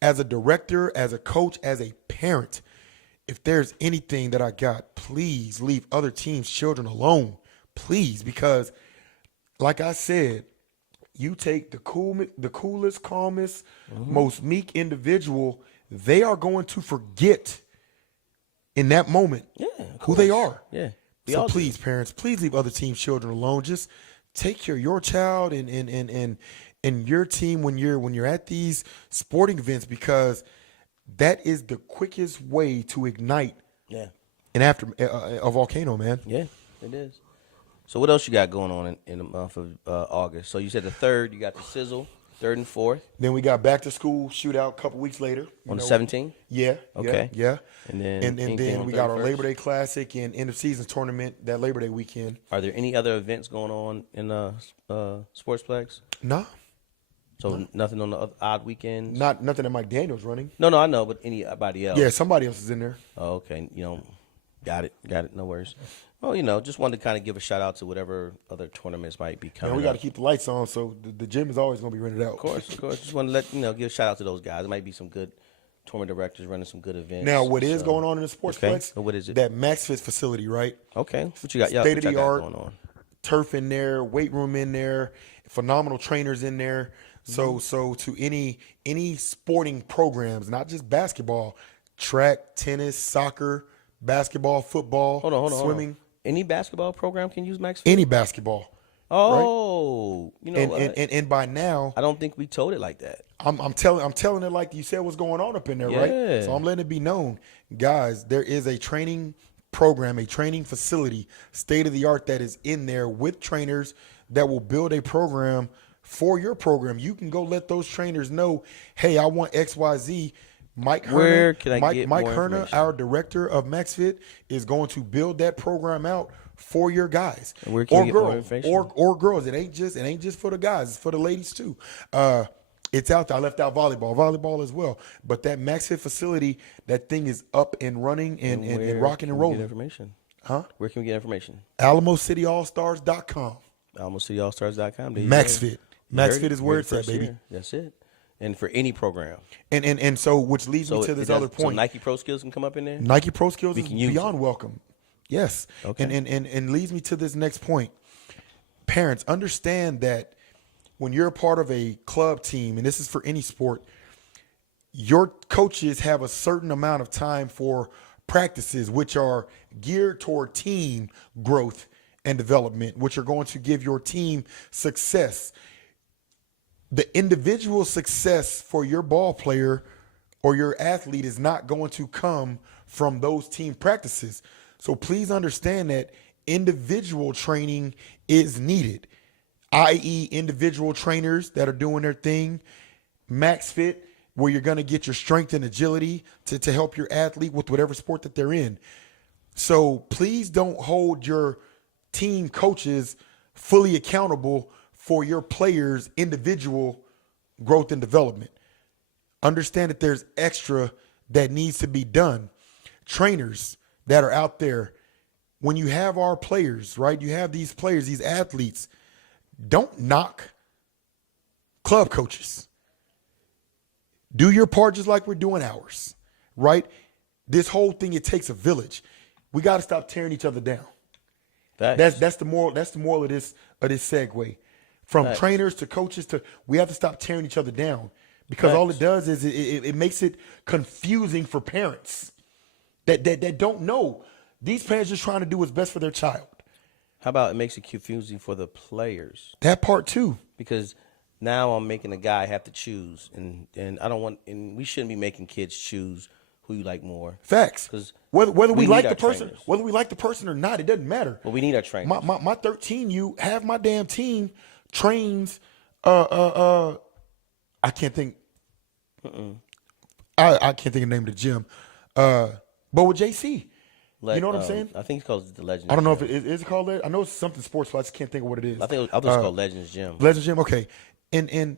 as a director, as a coach, as a parent, if there's anything that I got, please leave other teams' children alone. Please, because like I said, you take the coolest, calmest, most meek individual, they are going to forget in that moment who they are. Yeah. We So all do. please, parents, please leave other teams' children alone. Just take care of your child and your team when you're at these sporting events, because that is the quickest way to ignite Yeah. a volcano, man. Yeah, it is. So what else you got going on in the month of August? So you said the 3rd, you got the sizzle, 3rd and 4th. Then we got back to school shootout a couple weeks later. On the 17th? Yeah. Okay. Yeah. And then and anything then on we got our 31st? Labor Day Classic and end of season tournament that Labor Day weekend. Are there any other events going on in Sportsplex? Nah. So nothing on the odd weekends? Nothing that Mike Daniels running. No, I know, but anybody else? Yeah, somebody else is in there. Oh, okay. Got it. No worries. Well, just wanted to kind of give a shout out to whatever other tournaments might be coming And we got up. to keep the lights on, so the gym is always going to be rented out. Of course. Just want to give a shout out to those guys. There might be some good tournament directors running some good events. Now, what is going on in the Sportsplex? Okay. So what is it? That MaxFit facility, right? Okay. What you got? Yeah, State what of the y'all got art, going on? turf in there, weight room in there, phenomenal trainers in there. So to any sporting programs, not just basketball, track, tennis, soccer, basketball, football, Hold on. swimming, Any basketball program can use MaxFit? any basketball. Oh, you know what? And by now, I don't think we told it like that. I'm telling it like you said what's going on up in there, right? Yeah. So I'm letting it be known, guys. There is a training program, a training facility, state of the art that is in there with trainers that will build a program for your program. You can go let those trainers know, hey, I want XYZ. Mike Where Herna, can I get Mike more Herna, information? our director of MaxFit, is going to build that program out for your guys And where can or we get more girls information? or girls. It ain't just for the guys. It's for the ladies too. It's out there. I left out volleyball as well. But that MaxFit facility, that thing is up and running and where rocking can and we get rolling. information? Huh? Where can we get information? AlamoCityAllstars.com. AlamoCityAllstars.com. There you MaxFit. go. MaxFit is where Heard it it's at, first baby. here. That's it. And for any program. And so which leads me to it this does- other point. So Nike Pro Skills can come up in there? Nike Pro Skills is can use beyond welcome. Yes. Okay. And leads me to this next point. Parents, understand that when you're a part of a club team, and this is for any sport, your coaches have a certain amount of time for practices which are geared toward team growth and development, which are going to give your team success. The individual success for your ball player or your athlete is not going to come from those team practices. So please understand that individual training is needed, i.e. individual trainers that are doing their thing, MaxFit, where you're going to get your strength and agility to help your athlete with whatever sport that they're in. So please don't hold your team coaches fully accountable for your players' individual growth and development. Understand that there's extra that needs to be done. Trainers that are out there, when you have our players, right? You have these players, these athletes, don't knock club coaches. Do your part just like we're doing ours, right? This whole thing, it takes a village. We got to stop tearing each other down. That's the moral of this segue. From trainers to coaches to, we have to stop tearing each other down, because all it does is it makes it confusing for parents that don't know. These parents just trying to do what's best for their child. How about it makes it confusing for the players? That part too. Because now I'm making a guy have to choose, and I don't want, and we shouldn't be making kids choose who you like more. Facts. 'Cause whether we need like our the person, trainers. whether we like the person or not, it doesn't matter. But we need our trainers. My 13U, half my damn team trains. I can't think. I can't think of the name of the gym. But with JC, you know what I'm saying? I think it's called the Legends. I don't know if Gym. it is it called that. I know it's something sports, but I just can't think of what it is. I think it's called Legends Gym. Legends Gym. Okay, and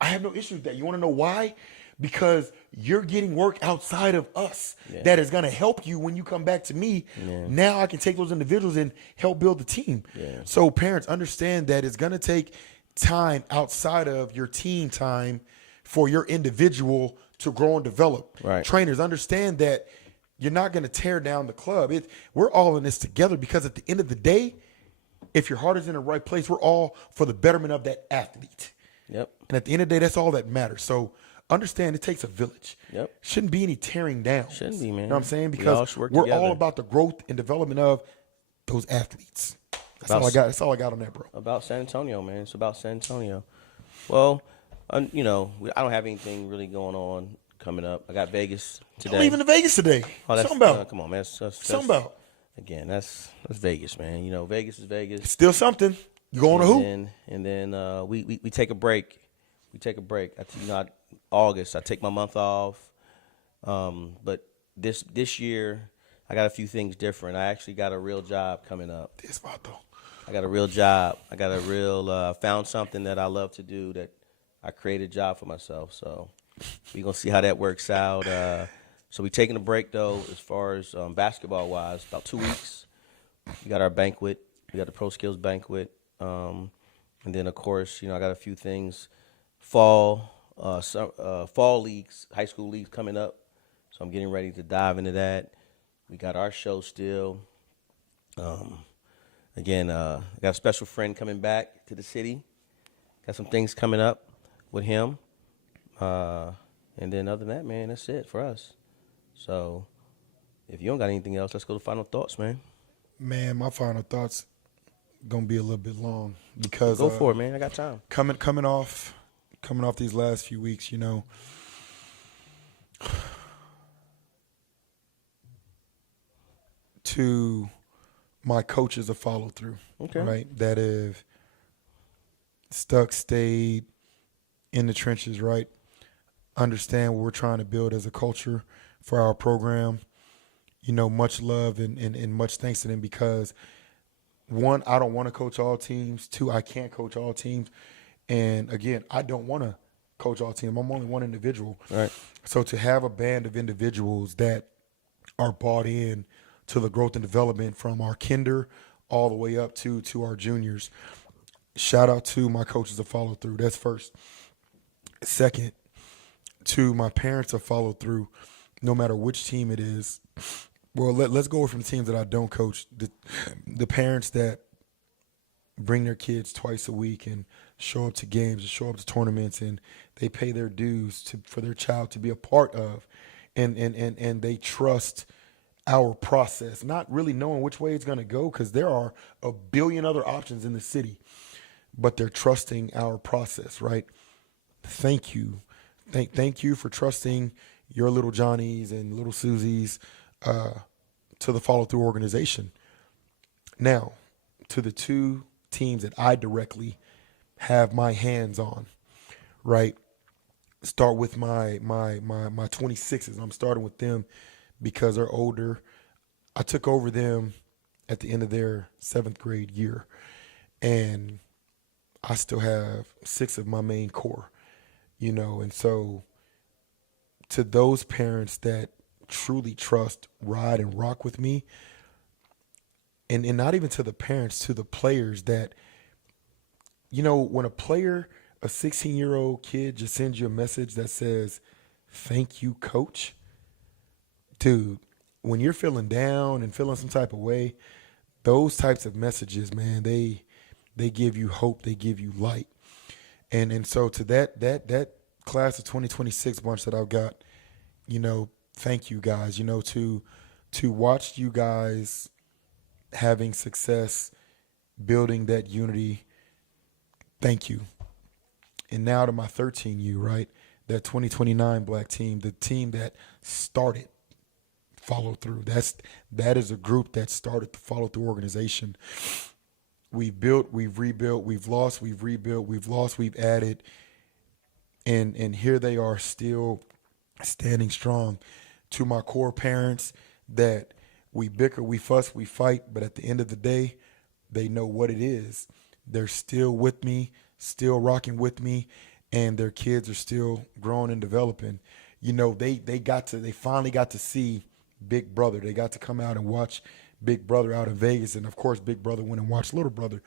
I have no issue with that. You want to know why? Because you're getting work outside of us that is going to help you when you come back to me. Now I can take those individuals and help build the team. So parents, understand that it's going to take time outside of your team time for your individual to grow and develop. Right. Trainers, understand that you're not going to tear down the club. We're all in this together, because at the end of the day, if your heart is in the right place, we're all for the betterment of that athlete. Yep. And at the end of the day, that's all that matters. So understand it takes a village. Yep. Shouldn't be any tearing down. Shouldn't be, man. You know what I'm saying? We all Because should work we're together. all about the growth and development of those athletes. That's all I got. That's all I got on that, bro. About San Antonio, man. It's about San Antonio. Well, you know, I don't have anything really going on coming up. I got Vegas today. I'm leaving to Vegas today. Oh, that's, Something about. come on, man. That's Something about. Again, that's Vegas, man. You know, Vegas is Vegas. Still something. You going to who? And then we take a break. We take a break. August, I take my month off. But this year, I got a few things different. I actually got a real job coming up. This vato. I got a real job. I got a real found something that I love to do, that I created a job for myself. So we're gonna see how that works out. So we taking a break though, as far as basketball wise, about 2 weeks. We got our banquet. We got the Pro Skills banquet, and then of course, you know, I got a few things. Fall leagues, high school leagues coming up. So I'm getting ready to dive into that. We got our show still. Again, I got a special friend coming back to the city. Got some things coming up with him. And then other than that, man, that's it for us. So if you don't got anything else, let's go to final thoughts, man. Man, my final thoughts gonna be a little bit long because Go for it, man. I got time. coming off these last few weeks, to my coaches of follow through, Okay. right? That have stayed in the trenches, right? Understand what we're trying to build as a culture for our program. Much love and much thanks to them because one, I don't want to coach all teams. Two, I can't coach all teams. And again, I don't want to coach all teams. I'm only one individual. Right. So to have a band of individuals that are bought in to the growth and development from our kinder all the way up to our juniors, shout out to my coaches of follow through. That's first. Second, to my parents of follow through, no matter which team it is. Well, let's go from the teams that I don't coach. The parents that bring their kids twice a week and show up to games and show up to tournaments and they pay their dues for their child to be a part of, and they trust our process, not really knowing which way it's going to go because there are a billion other options in the city, but they're trusting our process, right? Thank you. Thank you for trusting your little Johnnies and little Susies to the follow-through organization. Now, to the two teams that I directly have my hands on, right? Start with my 26s. I'm starting with them because they're older. I took over them at the end of their 7th grade year, and I still have 6 of my main core, and so to those parents that truly trust, ride, and rock with me, and not even to the parents, to the players that, when a 16-year-old kid just sends you a message that says, "Thank you, coach," dude, when you're feeling down and feeling some type of way, those types of messages, man, they give you hope, they give you light. And so to that class of 2026 bunch that I've got, thank you guys, to watch you guys having success, building that unity. Thank you. And now to my 13U, right? That 2029 black team, the team that started follow through. That is a group that started the follow through organization. We've built, we've rebuilt, we've lost, we've rebuilt, we've lost, we've added. And here they are still standing strong. To my core parents that we bicker, we fuss, we fight, but at the end of the day, they know what it is. They're still with me, still rocking with me, and their kids are still growing and developing. They finally got to see Big Brother. They got to come out and watch Big Brother out in Vegas, and of course, Big Brother went and watched Little Brother.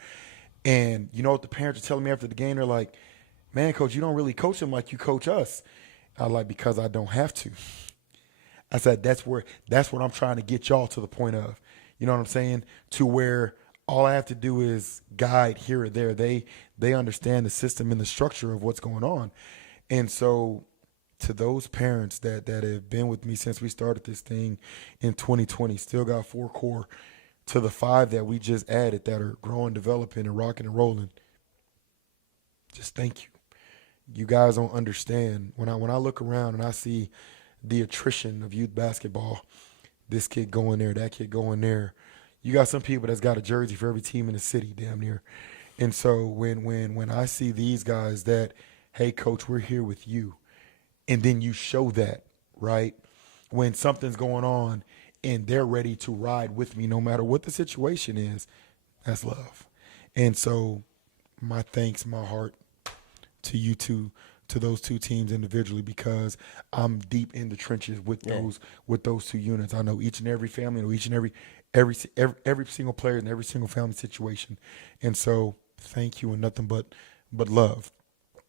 And you know what the parents are telling me after the game? They're like, "Man, coach, you don't really coach them like you coach us." I'm like, "Because I don't have to." I said, that's what I'm trying to get y'all to the point of. You know what I'm saying? To where all I have to do is guide here or there. They understand the system and the structure of what's going on. And so to those parents that have been with me since we started this thing in 2020, still got 4 core, to the 5 that we just added that are growing, developing, and rocking and rolling, just thank you. You guys don't understand. When I look around and I see the attrition of youth basketball, this kid going there, that kid going there. You got some people that's got a jersey for every team in the city, damn near. And so when I see these guys that, hey, coach, we're here with you, and then you show that, right? When something's going on and they're ready to ride with me no matter what the situation is, that's love. And so my thanks, my heart to you two, to those 2 teams individually, because I'm deep in the trenches with those 2 units. I know each and every family, I know each and every single player in every single family situation. And so thank you, and nothing but love.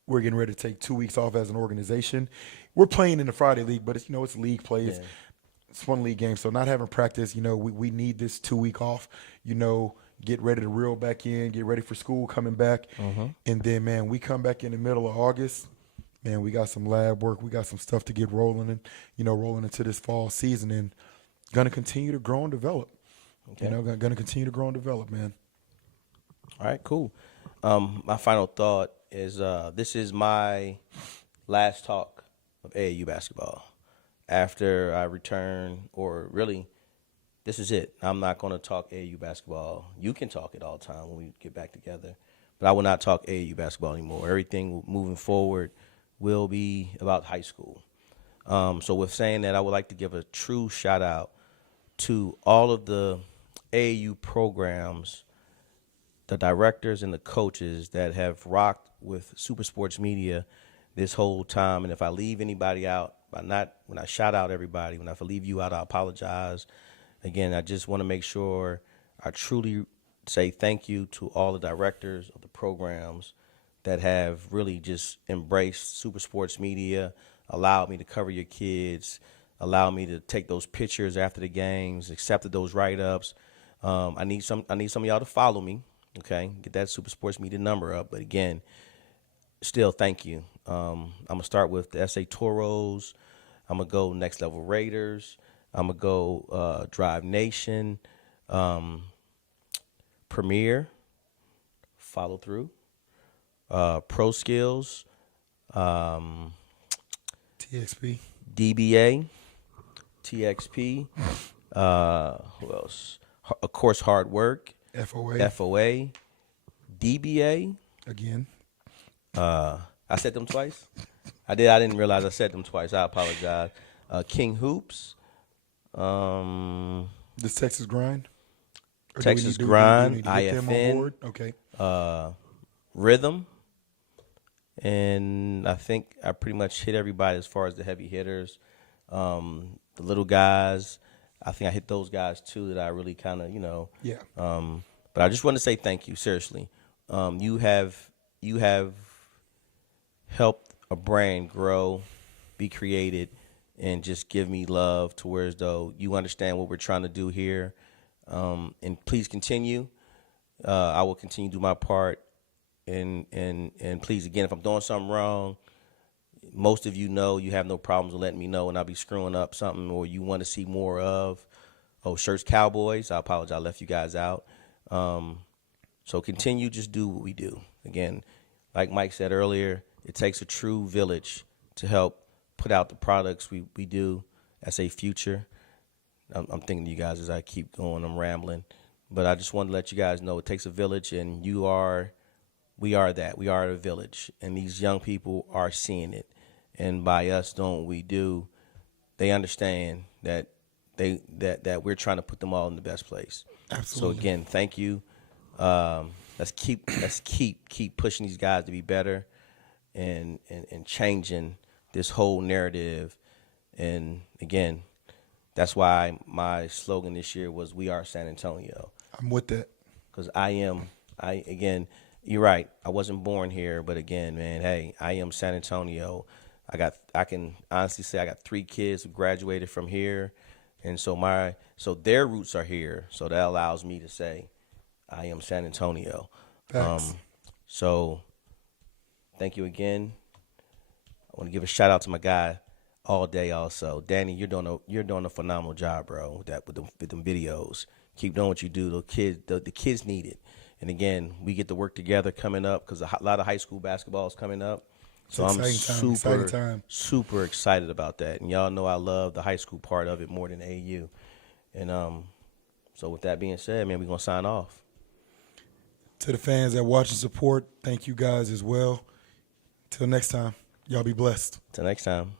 We're getting ready to take 2 weeks off as an organization. we're playing in the Friday league, but it's league play. Yeah. It's one league game, so not having practice. We need this 2 week off. Get ready to reel back in, get ready for school coming back, and then man, we come back in the middle of August. Man, we got some lab work, we got some stuff to get rolling, and rolling into this fall season, and gonna continue to grow and develop. Okay. Gonna continue to grow and develop, man. All right, cool. My final thought is this is my last talk of AAU basketball. After I return, or really, this is it. I'm not going to talk AAU basketball. You can talk it all the time when we get back together, but I will not talk AAU basketball anymore. Everything moving forward will be about high school. So with saying that, I would like to give a true shout out to all of the AAU programs, the directors and the coaches that have rocked with Super Sports Media this whole time. And if I leave anybody out, when I shout out everybody, when I leave you out, I apologize. Again, I just want to make sure I truly say thank you to all the directors of the programs that have really just embraced Super Sports Media, allowed me to cover your kids, allowed me to take those pictures after the games, accepted those write-ups. I need some of y'all to follow me, okay? Get that Super Sports Media number up. But again, still thank you. I'm going to start with the SA Toros. I'm going to go Next Level Raiders. I'm going to go Drive Nation, Premier, Follow Through, Pro Skills, TXP, DBA, TXP, who else? Of course, Hard Work, FOA, DBA. Again. I said them twice. I didn't realize I said them twice. I apologize. King Hoops. This Texas Grind? Or Texas do we Grind, need to get them on board? IFN, Okay. Rhythm, and I think I pretty much hit everybody as far as the heavy hitters. The little guys, I think I hit those guys too that I really kind of, Yeah. But I just want to say thank you, seriously. You have helped a brand grow, be created, and just give me love to where as though you understand what we're trying to do here. And please continue. I will continue to do my part. And please, again, if I'm doing something wrong, most of you have no problems with letting me know, and I'll be screwing up something or you want to see more of. Shirts Cowboys, I apologize, I left you guys out. So continue, just do what we do. Again, like Mike said earlier, it takes a true village to help put out the products we do as a future. I'm thinking to you guys as I keep going, I'm rambling. But I just want to let you guys know it takes a village, and we are that. We are a village, and these young people are seeing it. And by us doing what we do, they understand that that we're trying to put them all in the best place. Absolutely. So again, thank you. Let's keep pushing these guys to be better, and changing this whole narrative. And again, that's why my slogan this year was "We Are San Antonio." I'm with that. Because again, you're right. I wasn't born here, but again, man, hey, I am San Antonio. I can honestly say I got 3 kids who graduated from here, and so their roots are here. So that allows me to say I am San Antonio. Facts. So thank you again. I want to give a shout out to my guy all day also. Danny, you're doing a phenomenal job, bro, with them videos. Keep doing what you do. The kids need it. And again, we get to work together coming up because a lot of high school basketball is coming up. So I'm super excited about that. And y'all know I love the high school part of it more than AU. And so with that being said, man, we're going to sign off. To the fans that watch and support, thank you guys as well. Till next time, y'all be blessed. Till next time.